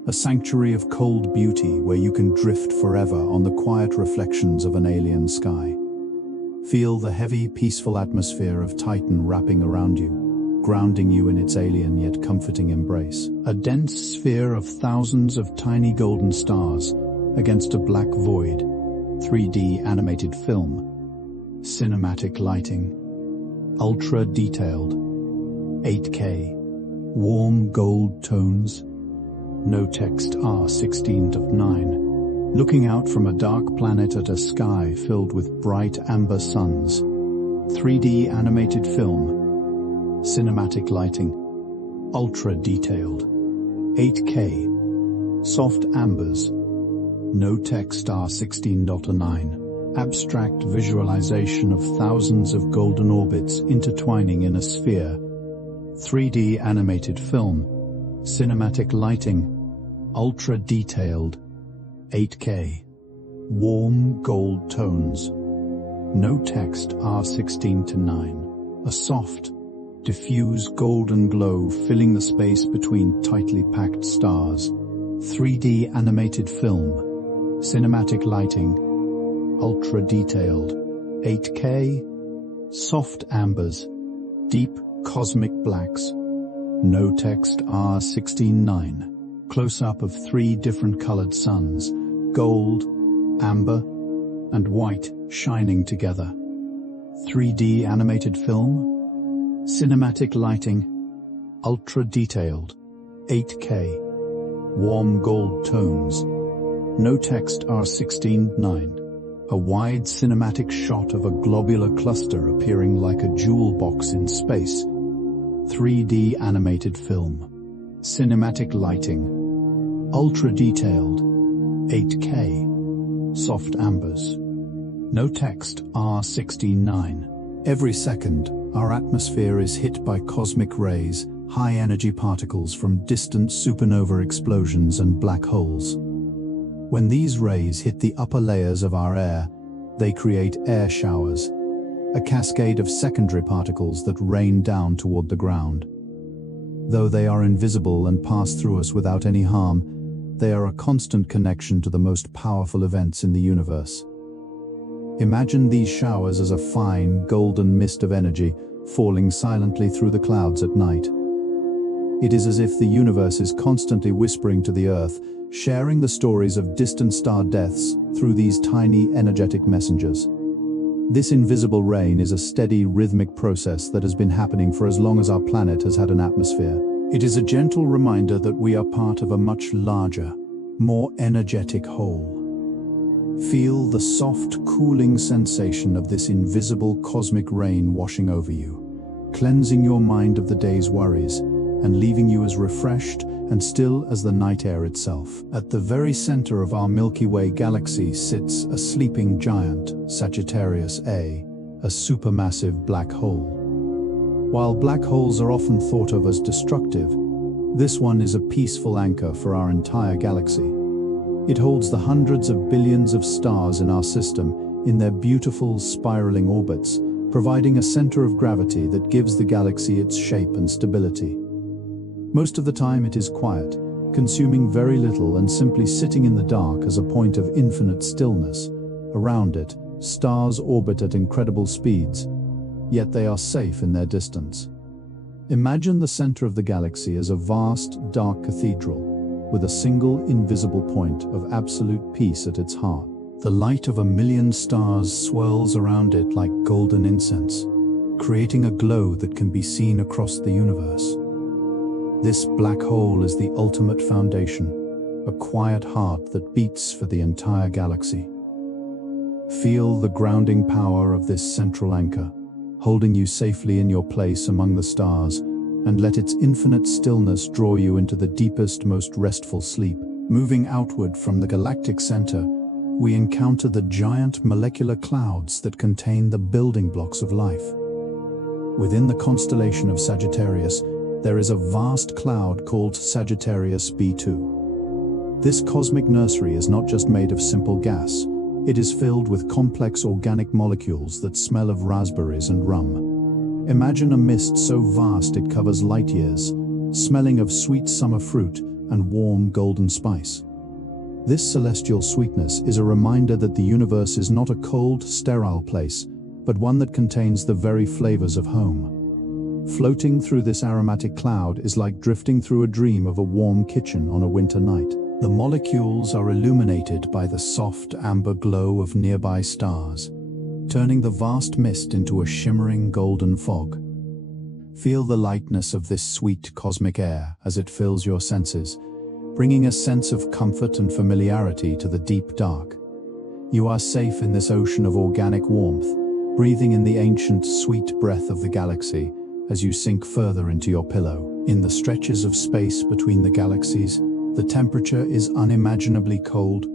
A sanctuary of cold beauty where you can drift forever on the quiet reflections of an alien sky. Feel the heavy, peaceful atmosphere of Titan wrapping around you, grounding you in its alien yet comforting embrace. A dense sphere of thousands of tiny golden stars against a black void. 3D animated film. Cinematic lighting. Ultra-detailed. 8K. Warm gold tones. No text R16:9. Looking out from a dark planet at a sky filled with bright amber suns. 3D animated film. Cinematic lighting. Ultra-detailed. 8K. Soft ambers. No text R16:9. Abstract visualization of thousands of golden orbits intertwining in a sphere. 3D animated film. Cinematic lighting. Ultra-detailed. 8K. Warm gold tones. No text R16 to 9. A soft, diffuse golden glow filling the space between tightly packed stars. 3D animated film. Cinematic lighting. Ultra-detailed. 8K. Soft ambers. Deep cosmic blacks. No text R16:9. Close-up of 3 different colored suns. Gold, amber, and white shining together. 3D animated film. Cinematic lighting. Ultra-detailed. 8K. Warm gold tones. No text R16:9. A wide cinematic shot of a globular cluster appearing like a jewel box in space. 3D animated film. Cinematic lighting. Ultra-detailed. 8K. Soft ambers. No text R16:9. Every second, our atmosphere is hit by cosmic rays, high-energy particles from distant supernova explosions and black holes. When these rays hit the upper layers of our air, they create air showers, a cascade of secondary particles that rain down toward the ground. Though they are invisible and pass through us without any harm, they are a constant connection to the most powerful events in the universe. Imagine these showers as a fine, golden mist of energy falling silently through the clouds at night. It is as if the universe is constantly whispering to the Earth, sharing the stories of distant star deaths through these tiny, energetic messengers. This invisible rain is a steady, rhythmic process that has been happening for as long as our planet has had an atmosphere. It is a gentle reminder that we are part of a much larger, more energetic whole. Feel the soft, cooling sensation of this invisible cosmic rain washing over you, cleansing your mind of the day's worries, and leaving you as refreshed and still as the night air itself. At the very center of our Milky Way galaxy sits a sleeping giant, Sagittarius A, a supermassive black hole. While black holes are often thought of as destructive, this one is a peaceful anchor for our entire galaxy. It holds the hundreds of billions of stars in our system in their beautiful spiraling orbits, providing a center of gravity that gives the galaxy its shape and stability. Most of the time it is quiet, consuming very little and simply sitting in the dark as a point of infinite stillness. Around it, stars orbit at incredible speeds, yet they are safe in their distance. Imagine the center of the galaxy as a vast, dark cathedral, with a single invisible point of absolute peace at its heart. The light of 1,000,000 stars swirls around it like golden incense, creating a glow that can be seen across the universe. This black hole is the ultimate foundation, a quiet heart that beats for the entire galaxy. Feel the grounding power of this central anchor, holding you safely in your place among the stars, and let its infinite stillness draw you into the deepest, most restful sleep. Moving outward from the galactic center, we encounter the giant molecular clouds that contain the building blocks of life. Within the constellation of Sagittarius, there is a vast cloud called Sagittarius B2. This cosmic nursery is not just made of simple gas, it is filled with complex organic molecules that smell of raspberries and rum. Imagine a mist so vast it covers light years, smelling of sweet summer fruit and warm golden spice. This celestial sweetness is a reminder that the universe is not a cold, sterile place, but one that contains the very flavors of home. Floating through this aromatic cloud is like drifting through a dream of a warm kitchen on a winter night. The molecules are illuminated by the soft amber glow of nearby stars, turning the vast mist into a shimmering golden fog. Feel the lightness of this sweet cosmic air as it fills your senses, bringing a sense of comfort and familiarity to the deep dark. You are safe in this ocean of organic warmth, breathing in the ancient, sweet breath of the galaxy as you sink further into your pillow. In the stretches of space between the galaxies, the temperature is unimaginably cold,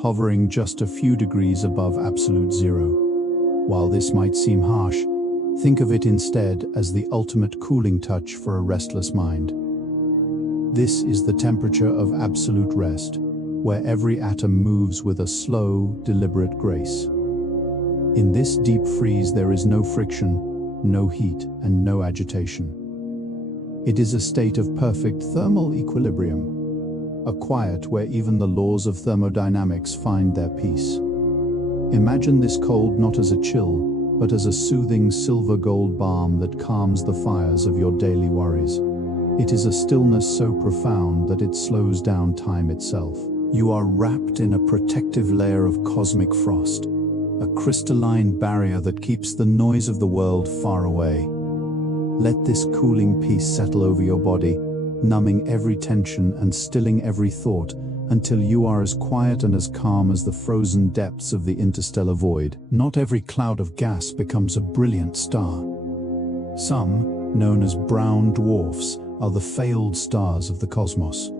hovering just a few degrees above absolute zero. While this might seem harsh, think of it instead as the ultimate cooling touch for a restless mind. This is the temperature of absolute rest, where every atom moves with a slow, deliberate grace. In this deep freeze there is no friction, no heat, and no agitation. It is a state of perfect thermal equilibrium, a quiet where even the laws of thermodynamics find their peace. Imagine this cold not as a chill, but as a soothing silver gold balm that calms the fires of your daily worries. It is a stillness so profound that it slows down time itself. You are wrapped in a protective layer of cosmic frost, a crystalline barrier that keeps the noise of the world far away. Let this cooling peace settle over your body, numbing every tension and stilling every thought, until you are as quiet and as calm as the frozen depths of the interstellar void. Not every cloud of gas becomes a brilliant star. Some, known as brown dwarfs, are the failed stars of the cosmos.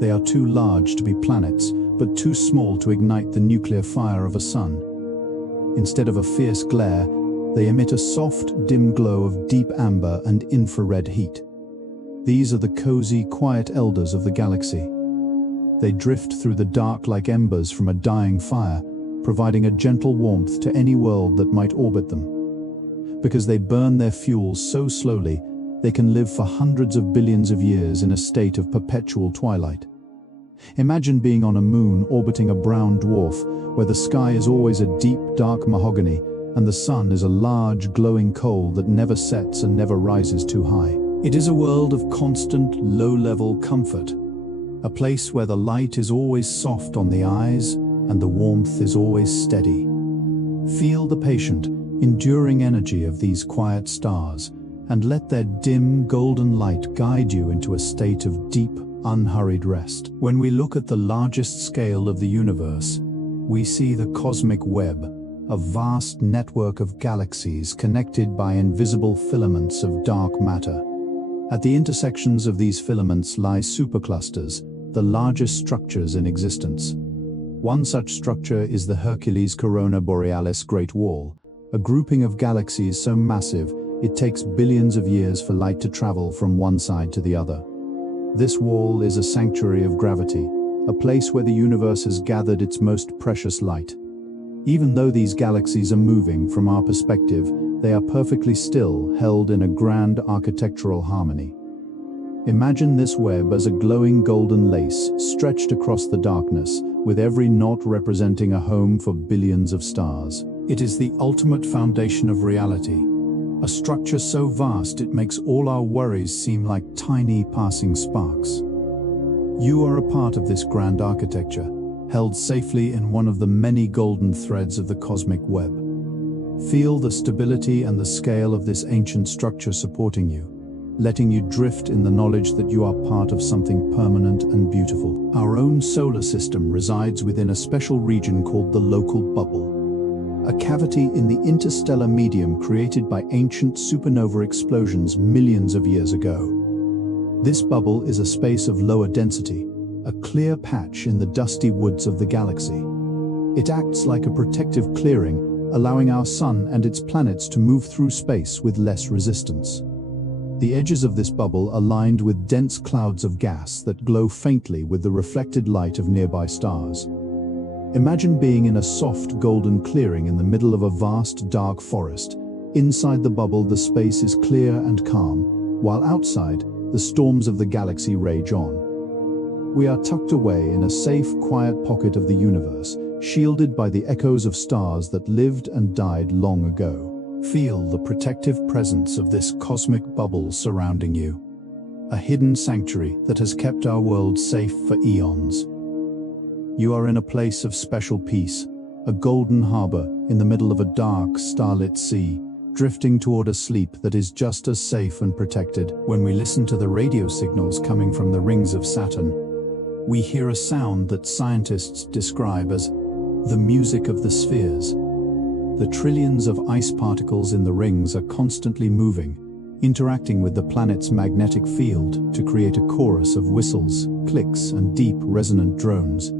They are too large to be planets, but too small to ignite the nuclear fire of a sun. Instead of a fierce glare, they emit a soft, dim glow of deep amber and infrared heat. These are the cozy, quiet elders of the galaxy. They drift through the dark like embers from a dying fire, providing a gentle warmth to any world that might orbit them. Because they burn their fuels so slowly, they can live for hundreds of billions of years in a state of perpetual twilight. Imagine being on a moon orbiting a brown dwarf, where the sky is always a deep, dark mahogany, and the sun is a large, glowing coal that never sets and never rises too high. It is a world of constant, low-level comfort, a place where the light is always soft on the eyes and the warmth is always steady. Feel the patient, enduring energy of these quiet stars, and let their dim, golden light guide you into a state of deep, unhurried rest. When we look at the largest scale of the universe, we see the cosmic web, a vast network of galaxies connected by invisible filaments of dark matter. At the intersections of these filaments lie superclusters, the largest structures in existence. One such structure is the Hercules Corona Borealis Great Wall, a grouping of galaxies so massive it takes billions of years for light to travel from one side to the other. This wall is a sanctuary of gravity, a place where the universe has gathered its most precious light. Even though these galaxies are moving from our perspective, they are perfectly still, held in a grand architectural harmony. Imagine this web as a glowing golden lace stretched across the darkness, with every knot representing a home for billions of stars. It is the ultimate foundation of reality, a structure so vast it makes all our worries seem like tiny passing sparks. You are a part of this grand architecture, held safely in one of the many golden threads of the cosmic web. Feel the stability and the scale of this ancient structure supporting you, letting you drift in the knowledge that you are part of something permanent and beautiful. Our own solar system resides within a special region called the local bubble, a cavity in the interstellar medium created by ancient supernova explosions millions of years ago. This bubble is a space of lower density, a clear patch in the dusty woods of the galaxy. It acts like a protective clearing, allowing our sun and its planets to move through space with less resistance. The edges of this bubble are lined with dense clouds of gas that glow faintly with the reflected light of nearby stars. Imagine being in a soft golden clearing in the middle of a vast dark forest. Inside the bubble, the space is clear and calm, while outside, the storms of the galaxy rage on. We are tucked away in a safe, quiet pocket of the universe, shielded by the echoes of stars that lived and died long ago. Feel the protective presence of this cosmic bubble surrounding you, a hidden sanctuary that has kept our world safe for eons. You are in a place of special peace, a golden harbor in the middle of a dark, starlit sea, drifting toward a sleep that is just as safe and protected. When we listen to the radio signals coming from the rings of Saturn, we hear a sound that scientists describe as the music of the spheres. The trillions of ice particles in the rings are constantly moving, interacting with the planet's magnetic field to create a chorus of whistles, clicks, and deep, resonant drones.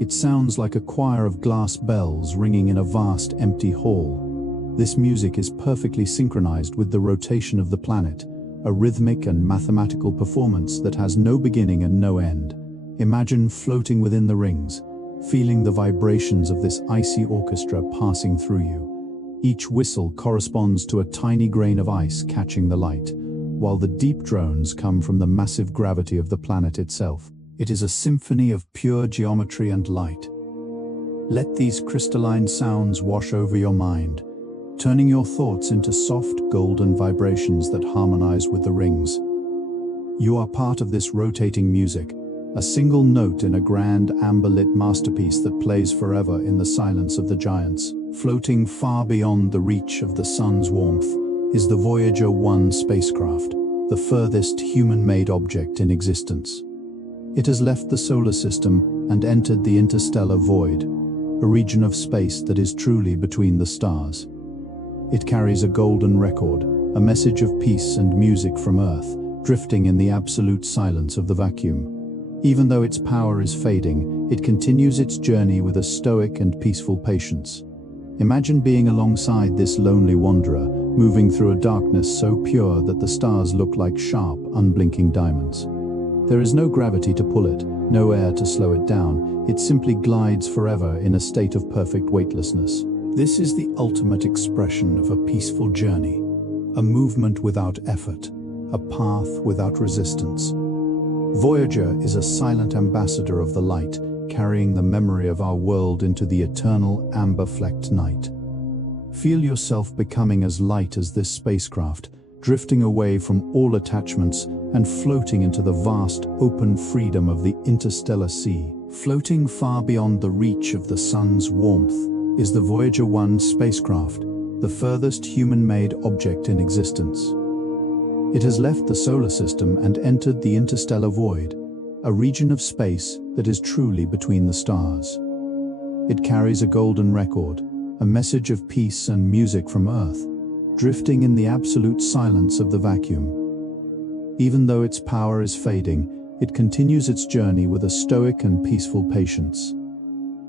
It sounds like a choir of glass bells ringing in a vast, empty hall. This music is perfectly synchronized with the rotation of the planet, a rhythmic and mathematical performance that has no beginning and no end. Imagine floating within the rings, feeling the vibrations of this icy orchestra passing through you. Each whistle corresponds to a tiny grain of ice catching the light, while the deep drones come from the massive gravity of the planet itself. It is a symphony of pure geometry and light. Let these crystalline sounds wash over your mind, turning your thoughts into soft golden vibrations that harmonize with the rings. You are part of this rotating music, a single note in a grand amber-lit masterpiece that plays forever in the silence of the giants. Floating far beyond the reach of the sun's warmth is the Voyager 1 spacecraft, the furthest human-made object in existence. It has left the solar system and entered the interstellar void, a region of space that is truly between the stars. It carries a golden record, a message of peace and music from Earth, drifting in the absolute silence of the vacuum. Even though its power is fading, it continues its journey with a stoic and peaceful patience. Imagine being alongside this lonely wanderer, moving through a darkness so pure that the stars look like sharp, unblinking diamonds. There is no gravity to pull it, no air to slow it down. It simply glides forever in a state of perfect weightlessness. This is the ultimate expression of a peaceful journey, a movement without effort, a path without resistance. Voyager is a silent ambassador of the light, carrying the memory of our world into the eternal amber-flecked night. Feel yourself becoming as light as this spacecraft, drifting away from all attachments and floating into the vast, open freedom of the interstellar sea. Floating far beyond the reach of the sun's warmth is the Voyager 1 spacecraft, the furthest human-made object in existence. It has left the solar system and entered the interstellar void, a region of space that is truly between the stars. It carries a golden record, a message of peace and music from Earth, drifting in the absolute silence of the vacuum. Even though its power is fading, it continues its journey with a stoic and peaceful patience.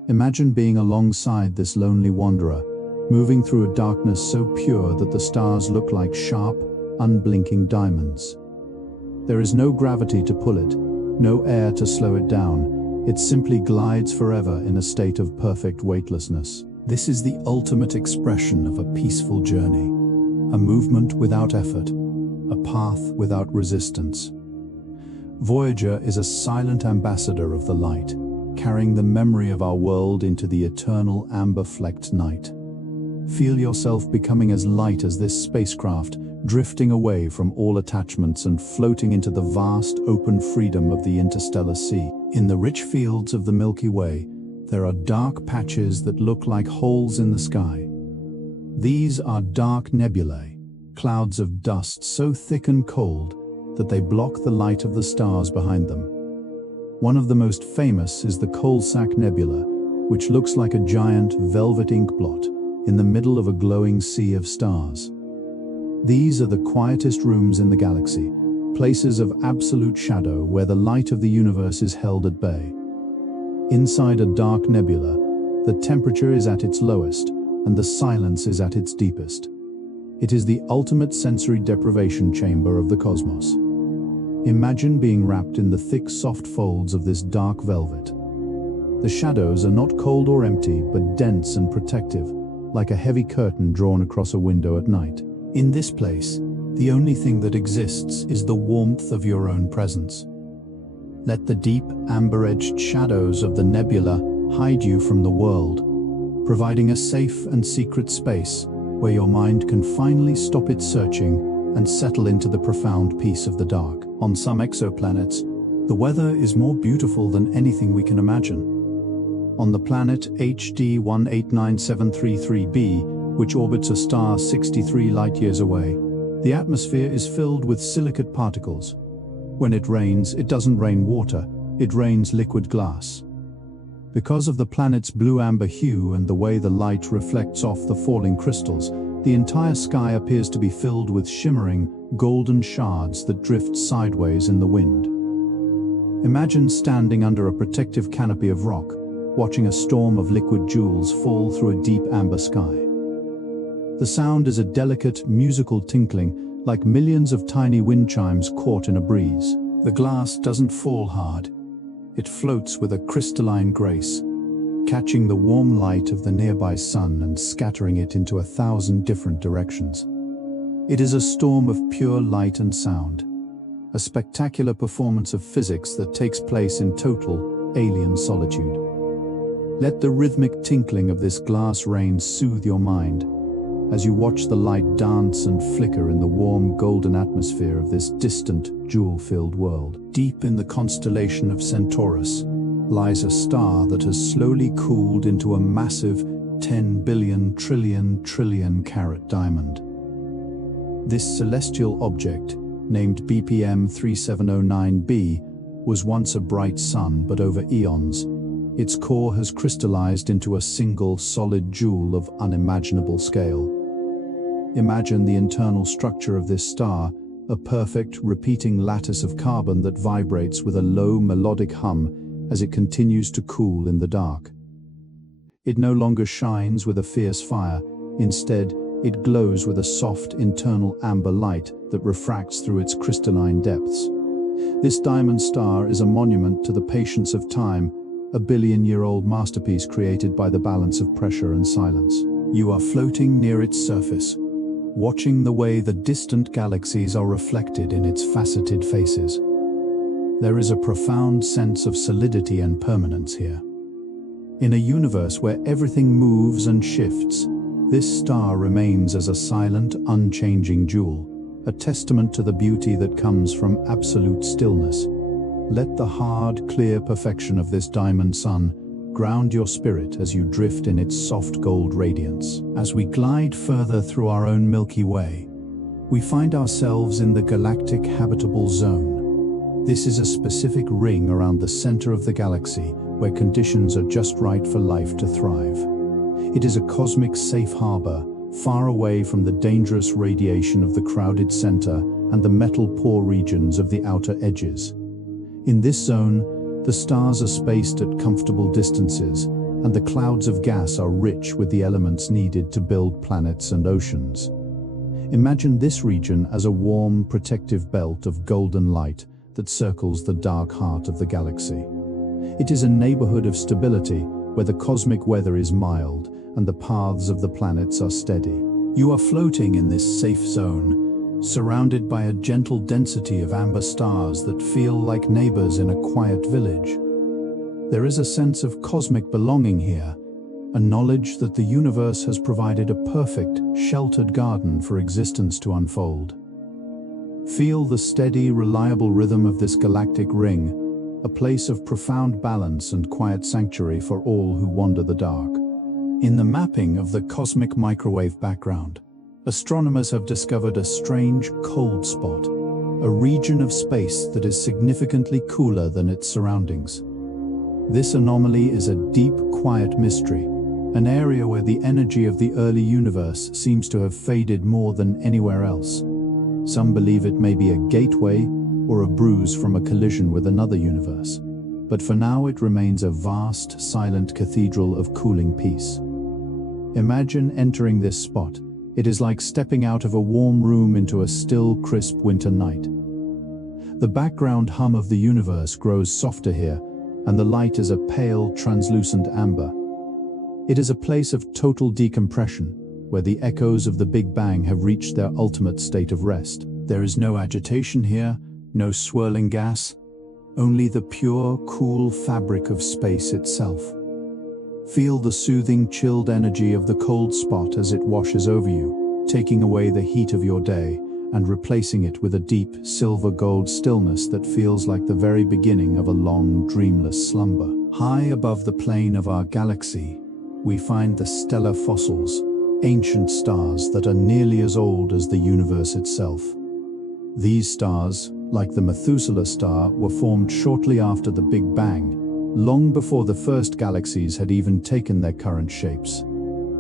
Imagine being alongside this lonely wanderer, moving through a darkness so pure that the stars look like sharp, unblinking diamonds. There is no gravity to pull it, no air to slow it down. It simply glides forever in a state of perfect weightlessness. This is the ultimate expression of a peaceful journey, a movement without effort, a path without resistance. Voyager is a silent ambassador of the light, carrying the memory of our world into the eternal amber-flecked night. Feel yourself becoming as light as this spacecraft, drifting away from all attachments and floating into the vast, open freedom of the interstellar sea. In the rich fields of the Milky Way, there are dark patches that look like holes in the sky. These are dark nebulae, clouds of dust so thick and cold that they block the light of the stars behind them. One of the most famous is the Coalsack Nebula, which looks like a giant velvet ink blot in the middle of a glowing sea of stars. These are the quietest rooms in the galaxy, places of absolute shadow where the light of the universe is held at bay. Inside a dark nebula, the temperature is at its lowest and the silence is at its deepest. It is the ultimate sensory deprivation chamber of the cosmos. Imagine being wrapped in the thick, soft folds of this dark velvet. The shadows are not cold or empty, but dense and protective, like a heavy curtain drawn across a window at night. In this place, the only thing that exists is the warmth of your own presence. Let the deep, amber-edged shadows of the nebula hide you from the world, providing a safe and secret space where your mind can finally stop its searching and settle into the profound peace of the dark. On some exoplanets, the weather is more beautiful than anything we can imagine. On the planet HD 189733b, which orbits a star 63 light-years away, the atmosphere is filled with silicate particles. When it rains, it doesn't rain water, it rains liquid glass. Because of the planet's blue-amber hue and the way the light reflects off the falling crystals, the entire sky appears to be filled with shimmering, golden shards that drift sideways in the wind. Imagine standing under a protective canopy of rock, watching a storm of liquid jewels fall through a deep amber sky. The sound is a delicate, musical tinkling, like millions of tiny wind chimes caught in a breeze. The glass doesn't fall hard. It floats with a crystalline grace, catching the warm light of the nearby sun and scattering it into 1,000 different directions. It is a storm of pure light and sound, a spectacular performance of physics that takes place in total, alien solitude. Let the rhythmic tinkling of this glass rain soothe your mind as you watch the light dance and flicker in the warm golden atmosphere of this distant, jewel-filled world. Deep in the constellation of Centaurus lies a star that has slowly cooled into a massive 10 billion trillion carat diamond. This celestial object, named BPM 3709b, was once a bright sun, but over eons, its core has crystallized into a single solid jewel of unimaginable scale. Imagine the internal structure of this star, a perfect, repeating lattice of carbon that vibrates with a low melodic hum as it continues to cool in the dark. It no longer shines with a fierce fire. Instead, it glows with a soft internal amber light that refracts through its crystalline depths. This diamond star is a monument to the patience of time, a billion-year-old masterpiece created by the balance of pressure and silence. You are floating near its surface, watching the way the distant galaxies are reflected in its faceted faces. There is a profound sense of solidity and permanence here. In a universe where everything moves and shifts, this star remains as a silent, unchanging jewel, a testament to the beauty that comes from absolute stillness. Let the hard, clear perfection of this diamond sun ground your spirit as you drift in its soft gold radiance. As we glide further through our own Milky Way, we find ourselves in the galactic habitable zone. This is a specific ring around the center of the galaxy where conditions are just right for life to thrive. It is a cosmic safe harbor, far away from the dangerous radiation of the crowded center and the metal-poor regions of the outer edges. In this zone, the stars are spaced at comfortable distances, and the clouds of gas are rich with the elements needed to build planets and oceans. Imagine this region as a warm, protective belt of golden light that circles the dark heart of the galaxy. It is a neighborhood of stability where the cosmic weather is mild and the paths of the planets are steady. You are floating in this safe zone, surrounded by a gentle density of amber stars that feel like neighbors in a quiet village. There is a sense of cosmic belonging here, a knowledge that the universe has provided a perfect, sheltered garden for existence to unfold. Feel the steady, reliable rhythm of this galactic ring, a place of profound balance and quiet sanctuary for all who wander the dark. In the mapping of the cosmic microwave background, astronomers have discovered a strange cold spot, a region of space that is significantly cooler than its surroundings. This anomaly is a deep, quiet mystery, an area where the energy of the early universe seems to have faded more than anywhere else. Some believe it may be a gateway or a bruise from a collision with another universe, but for now it remains a vast, silent cathedral of cooling peace. Imagine entering this spot. It is like stepping out of a warm room into a still, crisp winter night. The background hum of the universe grows softer here, and the light is a pale, translucent amber. It is a place of total decompression, where the echoes of the Big Bang have reached their ultimate state of rest. There is no agitation here, no swirling gas, only the pure, cool fabric of space itself. Feel the soothing, chilled energy of the cold spot as it washes over you, taking away the heat of your day and replacing it with a deep, silver-gold stillness that feels like the very beginning of a long, dreamless slumber. High above the plane of our galaxy, we find the stellar fossils, ancient stars that are nearly as old as the universe itself. These stars, like the Methuselah star, were formed shortly after the Big Bang, long before the first galaxies had even taken their current shapes.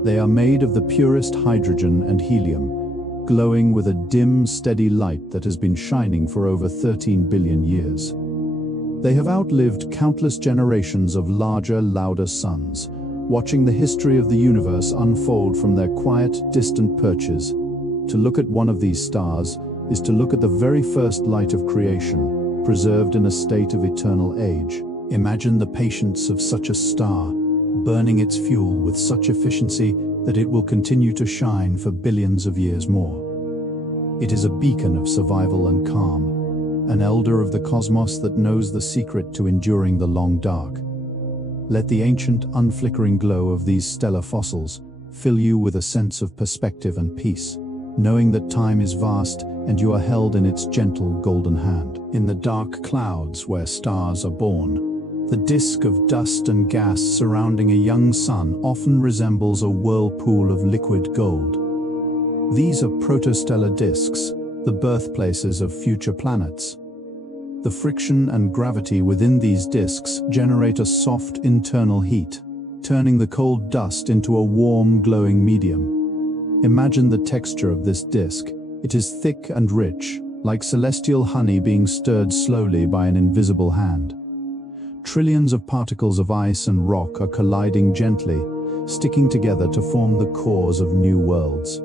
They are made of the purest hydrogen and helium, glowing with a dim, steady light that has been shining for over 13 billion years. They have outlived countless generations of larger, louder suns, watching the history of the universe unfold from their quiet, distant perches. To look at one of these stars is to look at the very first light of creation, preserved in a state of eternal age. Imagine the patience of such a star, burning its fuel with such efficiency that it will continue to shine for billions of years more. It is a beacon of survival and calm, an elder of the cosmos that knows the secret to enduring the long dark. Let the ancient, unflickering glow of these stellar fossils fill you with a sense of perspective and peace, knowing that time is vast and you are held in its gentle golden hand. In the dark clouds where stars are born, the disk of dust and gas surrounding a young sun often resembles a whirlpool of liquid gold. These are protostellar disks, the birthplaces of future planets. The friction and gravity within these disks generate a soft internal heat, turning the cold dust into a warm, glowing medium. Imagine the texture of this disk. It is thick and rich, like celestial honey being stirred slowly by an invisible hand. Trillions of particles of ice and rock are colliding gently, sticking together to form the cores of new worlds.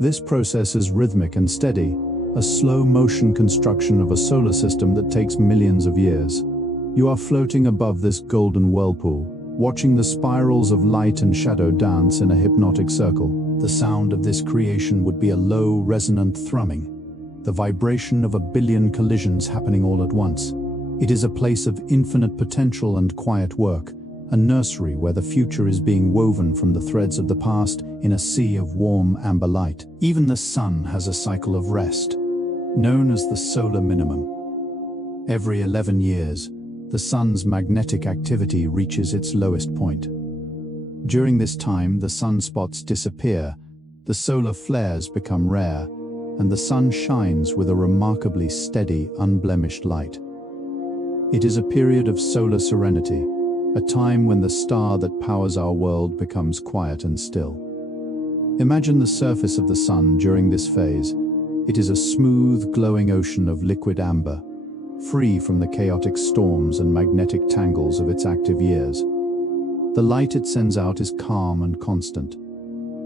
This process is rhythmic and steady, a slow-motion construction of a solar system that takes millions of years. You are floating above this golden whirlpool, watching the spirals of light and shadow dance in a hypnotic circle. The sound of this creation would be a low, resonant thrumming, the vibration of a billion collisions happening all at once. It is a place of infinite potential and quiet work, a nursery where the future is being woven from the threads of the past in a sea of warm amber light. Even the sun has a cycle of rest, known as the solar minimum. Every 11 years, the sun's magnetic activity reaches its lowest point. During this time, the sunspots disappear, the solar flares become rare, and the sun shines with a remarkably steady, unblemished light. It is a period of solar serenity, a time when the star that powers our world becomes quiet and still. Imagine the surface of the sun during this phase. It is a smooth, glowing ocean of liquid amber, free from the chaotic storms and magnetic tangles of its active years. The light it sends out is calm and constant,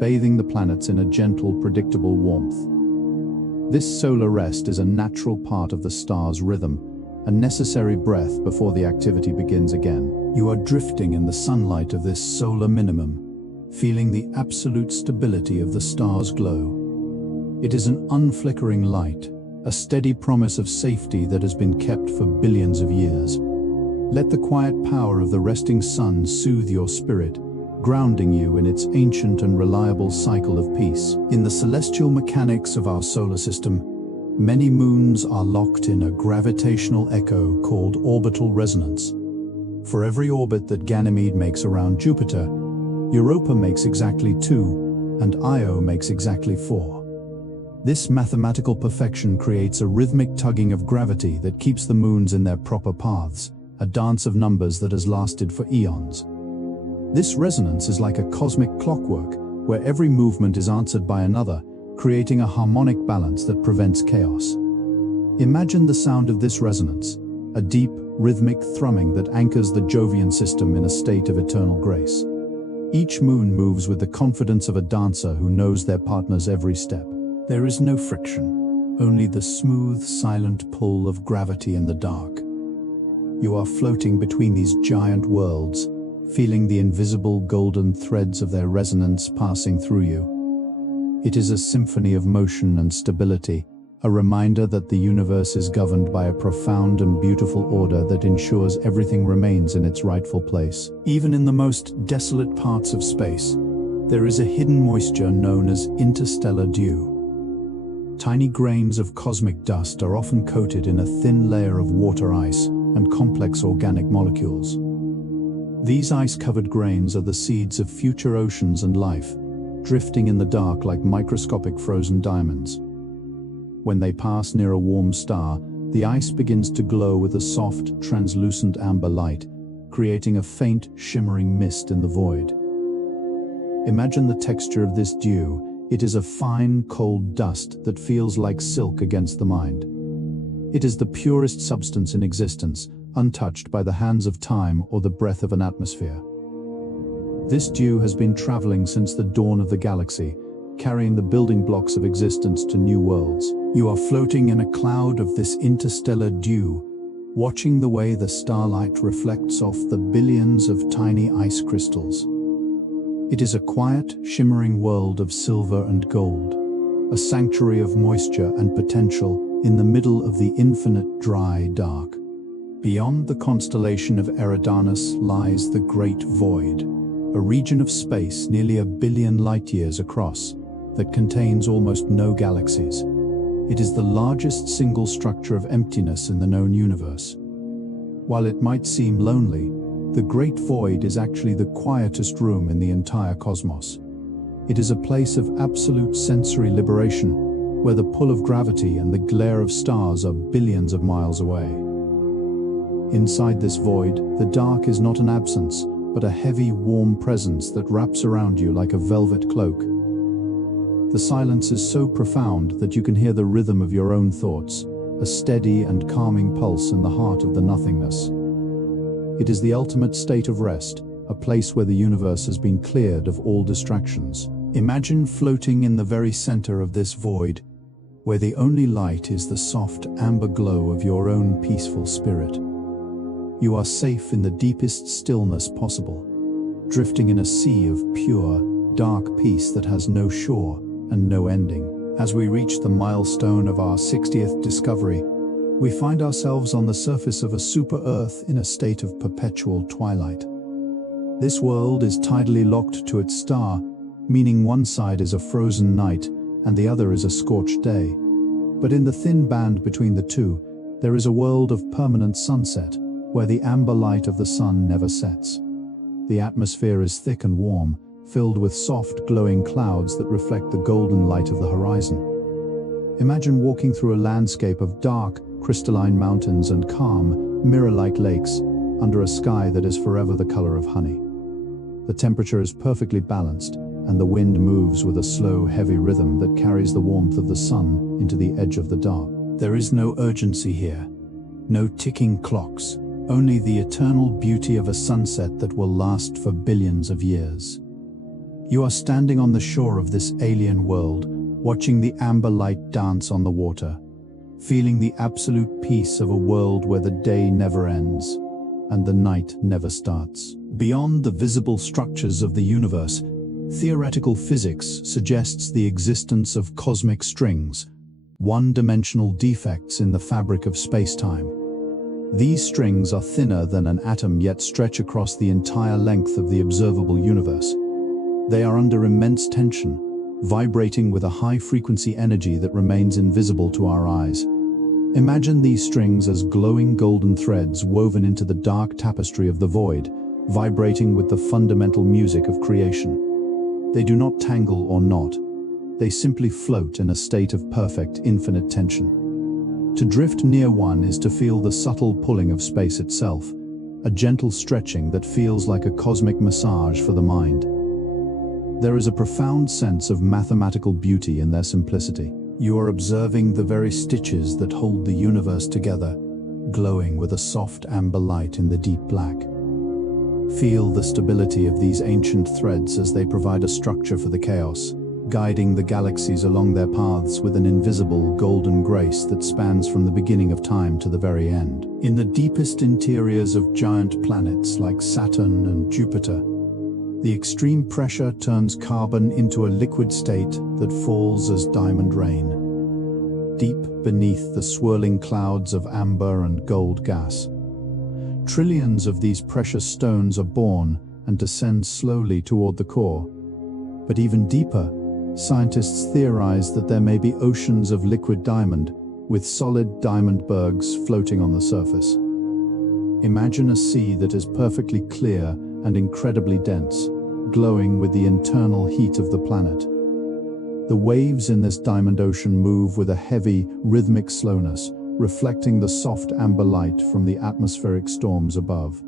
bathing the planets in a gentle, predictable warmth. This solar rest is a natural part of the star's rhythm, a necessary breath before the activity begins again. You are drifting in the sunlight of this solar minimum, feeling the absolute stability of the star's glow. It is an unflickering light, a steady promise of safety that has been kept for billions of years. Let the quiet power of the resting sun soothe your spirit, grounding you in its ancient and reliable cycle of peace. In the celestial mechanics of our solar system, many moons are locked in a gravitational echo called orbital resonance. For every orbit that Ganymede makes around Jupiter, Europa makes exactly 2, and Io makes exactly 4. This mathematical perfection creates a rhythmic tugging of gravity that keeps the moons in their proper paths, a dance of numbers that has lasted for eons. This resonance is like a cosmic clockwork, where every movement is answered by another, creating a harmonic balance that prevents chaos. Imagine the sound of this resonance, a deep, rhythmic thrumming that anchors the Jovian system in a state of eternal grace. Each moon moves with the confidence of a dancer who knows their partner's every step. There is no friction, only the smooth, silent pull of gravity in the dark. You are floating between these giant worlds, feeling the invisible golden threads of their resonance passing through you. It is a symphony of motion and stability, a reminder that the universe is governed by a profound and beautiful order that ensures everything remains in its rightful place. Even in the most desolate parts of space, there is a hidden moisture known as interstellar dew. Tiny grains of cosmic dust are often coated in a thin layer of water ice and complex organic molecules. These ice-covered grains are the seeds of future oceans and life, drifting in the dark like microscopic frozen diamonds. When they pass near a warm star, the ice begins to glow with a soft, translucent amber light, creating a faint, shimmering mist in the void. Imagine the texture of this dew. It is a fine, cold dust that feels like silk against the mind. It is the purest substance in existence, untouched by the hands of time or the breath of an atmosphere. This dew has been traveling since the dawn of the galaxy, carrying the building blocks of existence to new worlds. You are floating in a cloud of this interstellar dew, watching the way the starlight reflects off the billions of tiny ice crystals. It is a quiet, shimmering world of silver and gold, a sanctuary of moisture and potential in the middle of the infinite dry dark. Beyond the constellation of Eridanus lies the Great Void, a region of space nearly 1 billion light-years across that contains almost no galaxies. It is the largest single structure of emptiness in the known universe. While it might seem lonely, the Great Void is actually the quietest room in the entire cosmos. It is a place of absolute sensory liberation, where the pull of gravity and the glare of stars are billions of miles away. Inside this void, the dark is not an absence, but a heavy, warm presence that wraps around you like a velvet cloak. The silence is so profound that you can hear the rhythm of your own thoughts, a steady and calming pulse in the heart of the nothingness. It is the ultimate state of rest, a place where the universe has been cleared of all distractions. Imagine floating in the very center of this void, where the only light is the soft amber glow of your own peaceful spirit. You are safe in the deepest stillness possible, drifting in a sea of pure, dark peace that has no shore and no ending. As we reach the milestone of our 60th discovery, we find ourselves on the surface of a super-Earth in a state of perpetual twilight. This world is tidally locked to its star, meaning one side is a frozen night and the other is a scorched day. But in the thin band between the two, there is a world of permanent sunset, where the amber light of the sun never sets. The atmosphere is thick and warm, filled with soft, glowing clouds that reflect the golden light of the horizon. Imagine walking through a landscape of dark, crystalline mountains and calm, mirror-like lakes under a sky that is forever the color of honey. The temperature is perfectly balanced, and the wind moves with a slow, heavy rhythm that carries the warmth of the sun into the edge of the dark. There is no urgency here, no ticking clocks, only the eternal beauty of a sunset that will last for billions of years. You are standing on the shore of this alien world, watching the amber light dance on the water, feeling the absolute peace of a world where the day never ends and the night never starts. Beyond the visible structures of the universe, theoretical physics suggests the existence of cosmic strings, one-dimensional defects in the fabric of space-time. These strings are thinner than an atom yet stretch across the entire length of the observable universe. They are under immense tension, vibrating with a high-frequency energy that remains invisible to our eyes. Imagine these strings as glowing golden threads woven into the dark tapestry of the void, vibrating with the fundamental music of creation. They do not tangle or knot. They simply float in a state of perfect, infinite tension. To drift near one is to feel the subtle pulling of space itself, a gentle stretching that feels like a cosmic massage for the mind. There is a profound sense of mathematical beauty in their simplicity. You are observing the very stitches that hold the universe together, glowing with a soft amber light in the deep black. Feel the stability of these ancient threads as they provide a structure for the chaos, guiding the galaxies along their paths with an invisible golden grace that spans from the beginning of time to the very end. In the deepest interiors of giant planets like Saturn and Jupiter, the extreme pressure turns carbon into a liquid state that falls as diamond rain. Deep beneath the swirling clouds of amber and gold gas, trillions of these precious stones are born and descend slowly toward the core. But even deeper, scientists theorize that there may be oceans of liquid diamond, with solid diamond bergs floating on the surface. Imagine a sea that is perfectly clear and incredibly dense, glowing with the internal heat of the planet. The waves in this diamond ocean move with a heavy, rhythmic slowness, reflecting the soft amber light from the atmospheric storms above.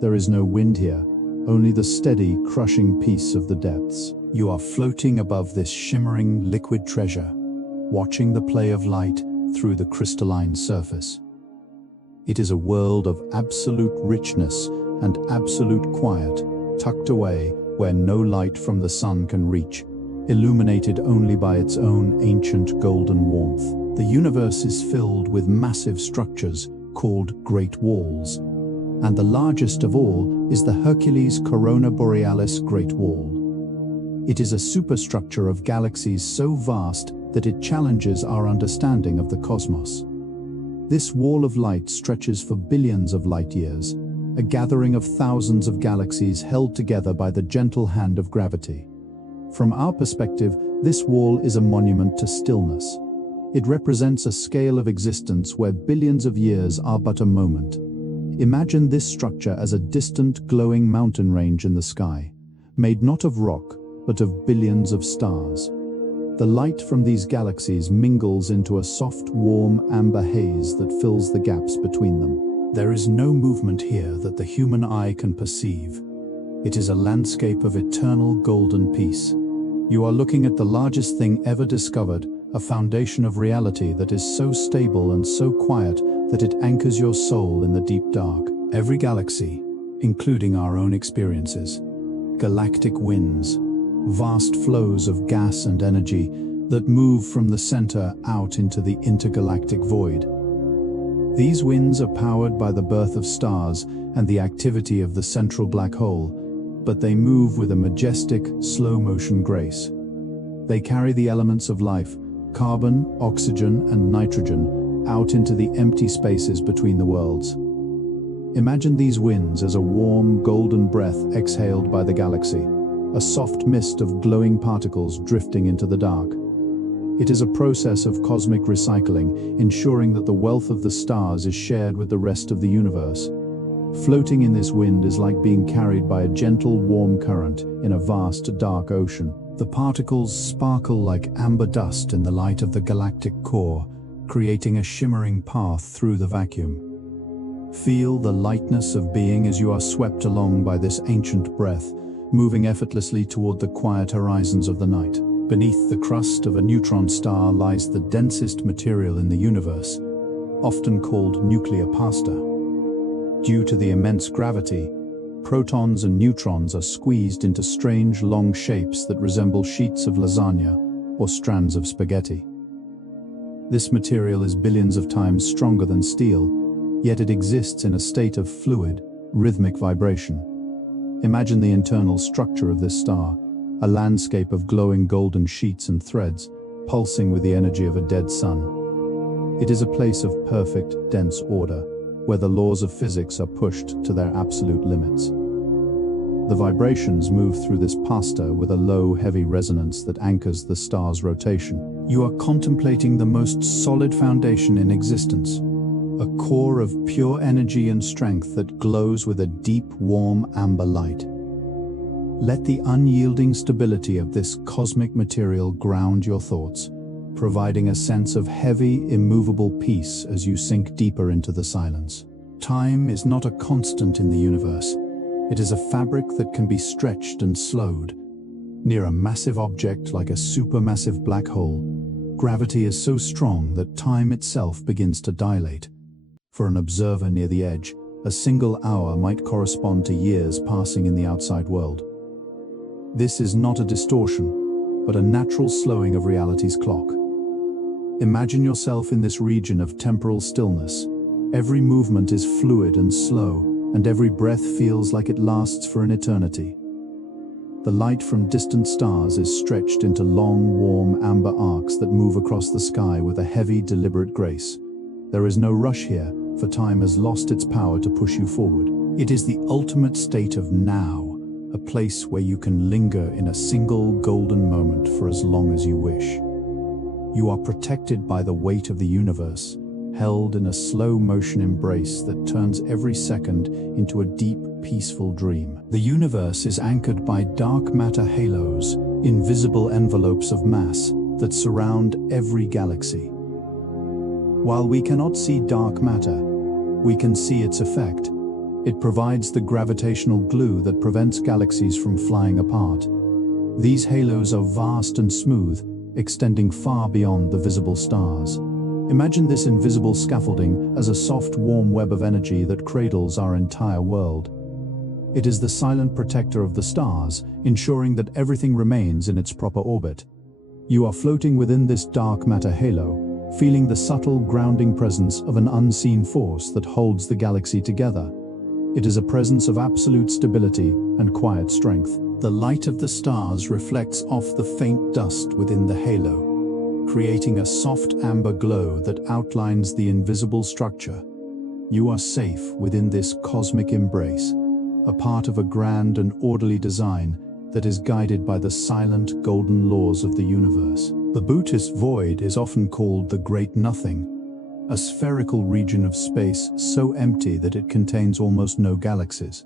There is no wind here, only the steady, crushing peace of the depths. You are floating above this shimmering liquid treasure, watching the play of light through the crystalline surface. It is a world of absolute richness and absolute quiet, tucked away where no light from the sun can reach, illuminated only by its own ancient golden warmth. The universe is filled with massive structures, called Great Walls. And the largest of all is the Hercules Corona Borealis Great Wall. It is a superstructure of galaxies so vast that it challenges our understanding of the cosmos. This wall of light stretches for billions of light years, a gathering of thousands of galaxies held together by the gentle hand of gravity. From our perspective, this wall is a monument to stillness. It represents a scale of existence where billions of years are but a moment. Imagine this structure as a distant, glowing mountain range in the sky, made not of rock, but of billions of stars. The light from these galaxies mingles into a soft, warm, amber haze that fills the gaps between them. There is no movement here that the human eye can perceive. It is a landscape of eternal golden peace. You are looking at the largest thing ever discovered, a foundation of reality that is so stable and so quiet that it anchors your soul in the deep dark. Every galaxy, including our own experiences, galactic winds, vast flows of gas and energy that move from the center out into the intergalactic void. These winds are powered by the birth of stars and the activity of the central black hole, but they move with a majestic, slow-motion grace. They carry the elements of life, carbon, oxygen, and nitrogen, out into the empty spaces between the worlds. Imagine these winds as a warm, golden breath exhaled by the galaxy, a soft mist of glowing particles drifting into the dark. It is a process of cosmic recycling, ensuring that the wealth of the stars is shared with the rest of the universe. Floating in this wind is like being carried by a gentle, warm current in a vast, dark ocean. The particles sparkle like amber dust in the light of the galactic core, creating a shimmering path through the vacuum. Feel the lightness of being as you are swept along by this ancient breath, moving effortlessly toward the quiet horizons of the night. Beneath the crust of a neutron star lies the densest material in the universe, often called nuclear pasta. Due to the immense gravity, protons and neutrons are squeezed into strange, long shapes that resemble sheets of lasagna or strands of spaghetti. This material is billions of times stronger than steel, yet it exists in a state of fluid, rhythmic vibration. Imagine the internal structure of this star, a landscape of glowing golden sheets and threads, pulsing with the energy of a dead sun. It is a place of perfect, dense order, where the laws of physics are pushed to their absolute limits. The vibrations move through this pasta with a low, heavy resonance that anchors the star's rotation. You are contemplating the most solid foundation in existence, a core of pure energy and strength that glows with a deep, warm amber light. Let the unyielding stability of this cosmic material ground your thoughts, providing a sense of heavy, immovable peace as you sink deeper into the silence. Time is not a constant in the universe. It is a fabric that can be stretched and slowed. Near a massive object like a supermassive black hole, gravity is so strong that time itself begins to dilate. For an observer near the edge, a single hour might correspond to years passing in the outside world. This is not a distortion, but a natural slowing of reality's clock. Imagine yourself in this region of temporal stillness. Every movement is fluid and slow, and every breath feels like it lasts for an eternity. The light from distant stars is stretched into long, warm, amber arcs that move across the sky with a heavy, deliberate grace. There is no rush here, for time has lost its power to push you forward. It is the ultimate state of now, a place where you can linger in a single golden moment for as long as you wish. You are protected by the weight of the universe, held in a slow-motion embrace that turns every second into a deep, peaceful dream. The universe is anchored by dark matter halos, invisible envelopes of mass that surround every galaxy. While we cannot see dark matter, we can see its effect. It provides the gravitational glue that prevents galaxies from flying apart. These halos are vast and smooth, extending far beyond the visible stars. Imagine this invisible scaffolding as a soft, warm web of energy that cradles our entire world. It is the silent protector of the stars, ensuring that everything remains in its proper orbit. You are floating within this dark matter halo, feeling the subtle grounding presence of an unseen force that holds the galaxy together. It is a presence of absolute stability and quiet strength. The light of the stars reflects off the faint dust within the halo, creating a soft amber glow that outlines the invisible structure. You are safe within this cosmic embrace, a part of a grand and orderly design that is guided by the silent golden laws of the universe. The Buddhist void is often called the Great Nothing, a spherical region of space so empty that it contains almost no galaxies.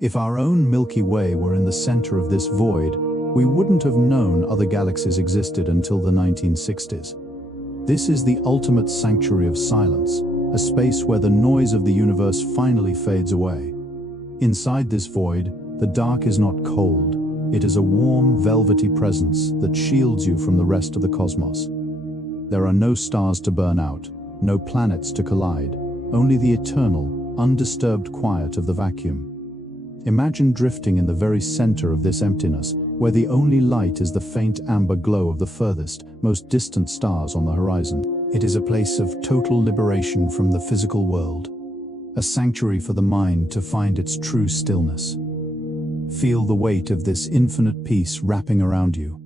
If our own Milky Way were in the center of this void, we wouldn't have known other galaxies existed until the 1960s. This is the ultimate sanctuary of silence, a space where the noise of the universe finally fades away. Inside this void, the dark is not cold. It is a warm, velvety presence that shields you from the rest of the cosmos. There are no stars to burn out, no planets to collide, only the eternal, undisturbed quiet of the vacuum. Imagine drifting in the very center of this emptiness, where the only light is the faint amber glow of the furthest, most distant stars on the horizon. It is a place of total liberation from the physical world, a sanctuary for the mind to find its true stillness. Feel the weight of this infinite peace wrapping around you,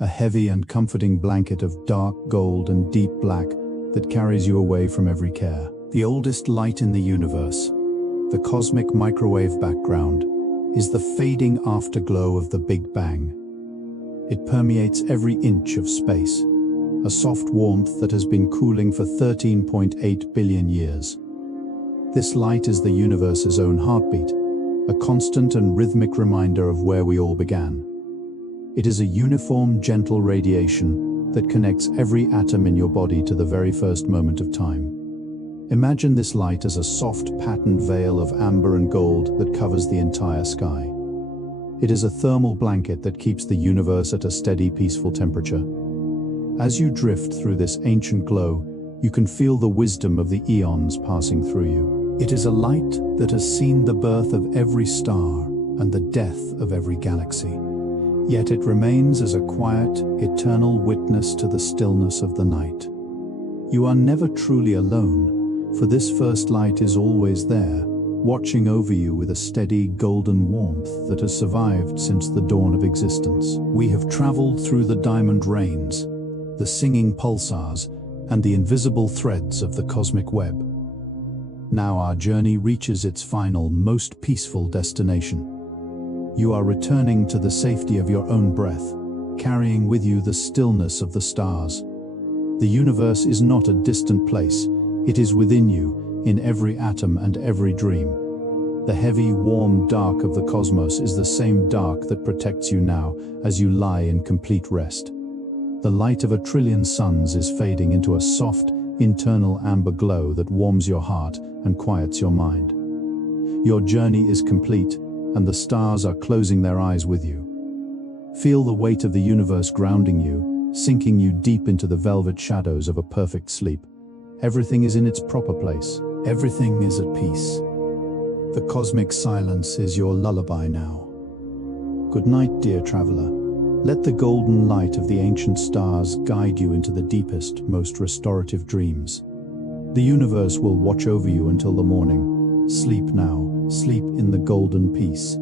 a heavy and comforting blanket of dark gold and deep black that carries you away from every care. The oldest light in the universe, the cosmic microwave background, is the fading afterglow of the Big Bang. It permeates every inch of space, a soft warmth that has been cooling for 13.8 billion years. This light is the universe's own heartbeat, a constant and rhythmic reminder of where we all began. It is a uniform, gentle radiation that connects every atom in your body to the very first moment of time. Imagine this light as a soft, patterned veil of amber and gold that covers the entire sky. It is a thermal blanket that keeps the universe at a steady, peaceful temperature. As you drift through this ancient glow, you can feel the wisdom of the eons passing through you. It is a light that has seen the birth of every star and the death of every galaxy. Yet it remains as a quiet, eternal witness to the stillness of the night. You are never truly alone, for this first light is always there, watching over you with a steady golden warmth that has survived since the dawn of existence. We have traveled through the diamond rains, the singing pulsars, and the invisible threads of the cosmic web. Now our journey reaches its final, most peaceful destination. You are returning to the safety of your own breath, carrying with you the stillness of the stars. The universe is not a distant place. It is within you, in every atom and every dream. The heavy, warm dark of the cosmos is the same dark that protects you now as you lie in complete rest. The light of a trillion suns is fading into a soft, internal amber glow that warms your heart and quiets your mind. Your journey is complete, and the stars are closing their eyes with you. Feel the weight of the universe grounding you, sinking you deep into the velvet shadows of a perfect sleep. Everything is in its proper place. Everything is at peace. The cosmic silence is your lullaby now. Good night, dear traveler. Let the golden light of the ancient stars guide you into the deepest, most restorative dreams. The universe will watch over you until the morning. Sleep now, sleep in the golden peace.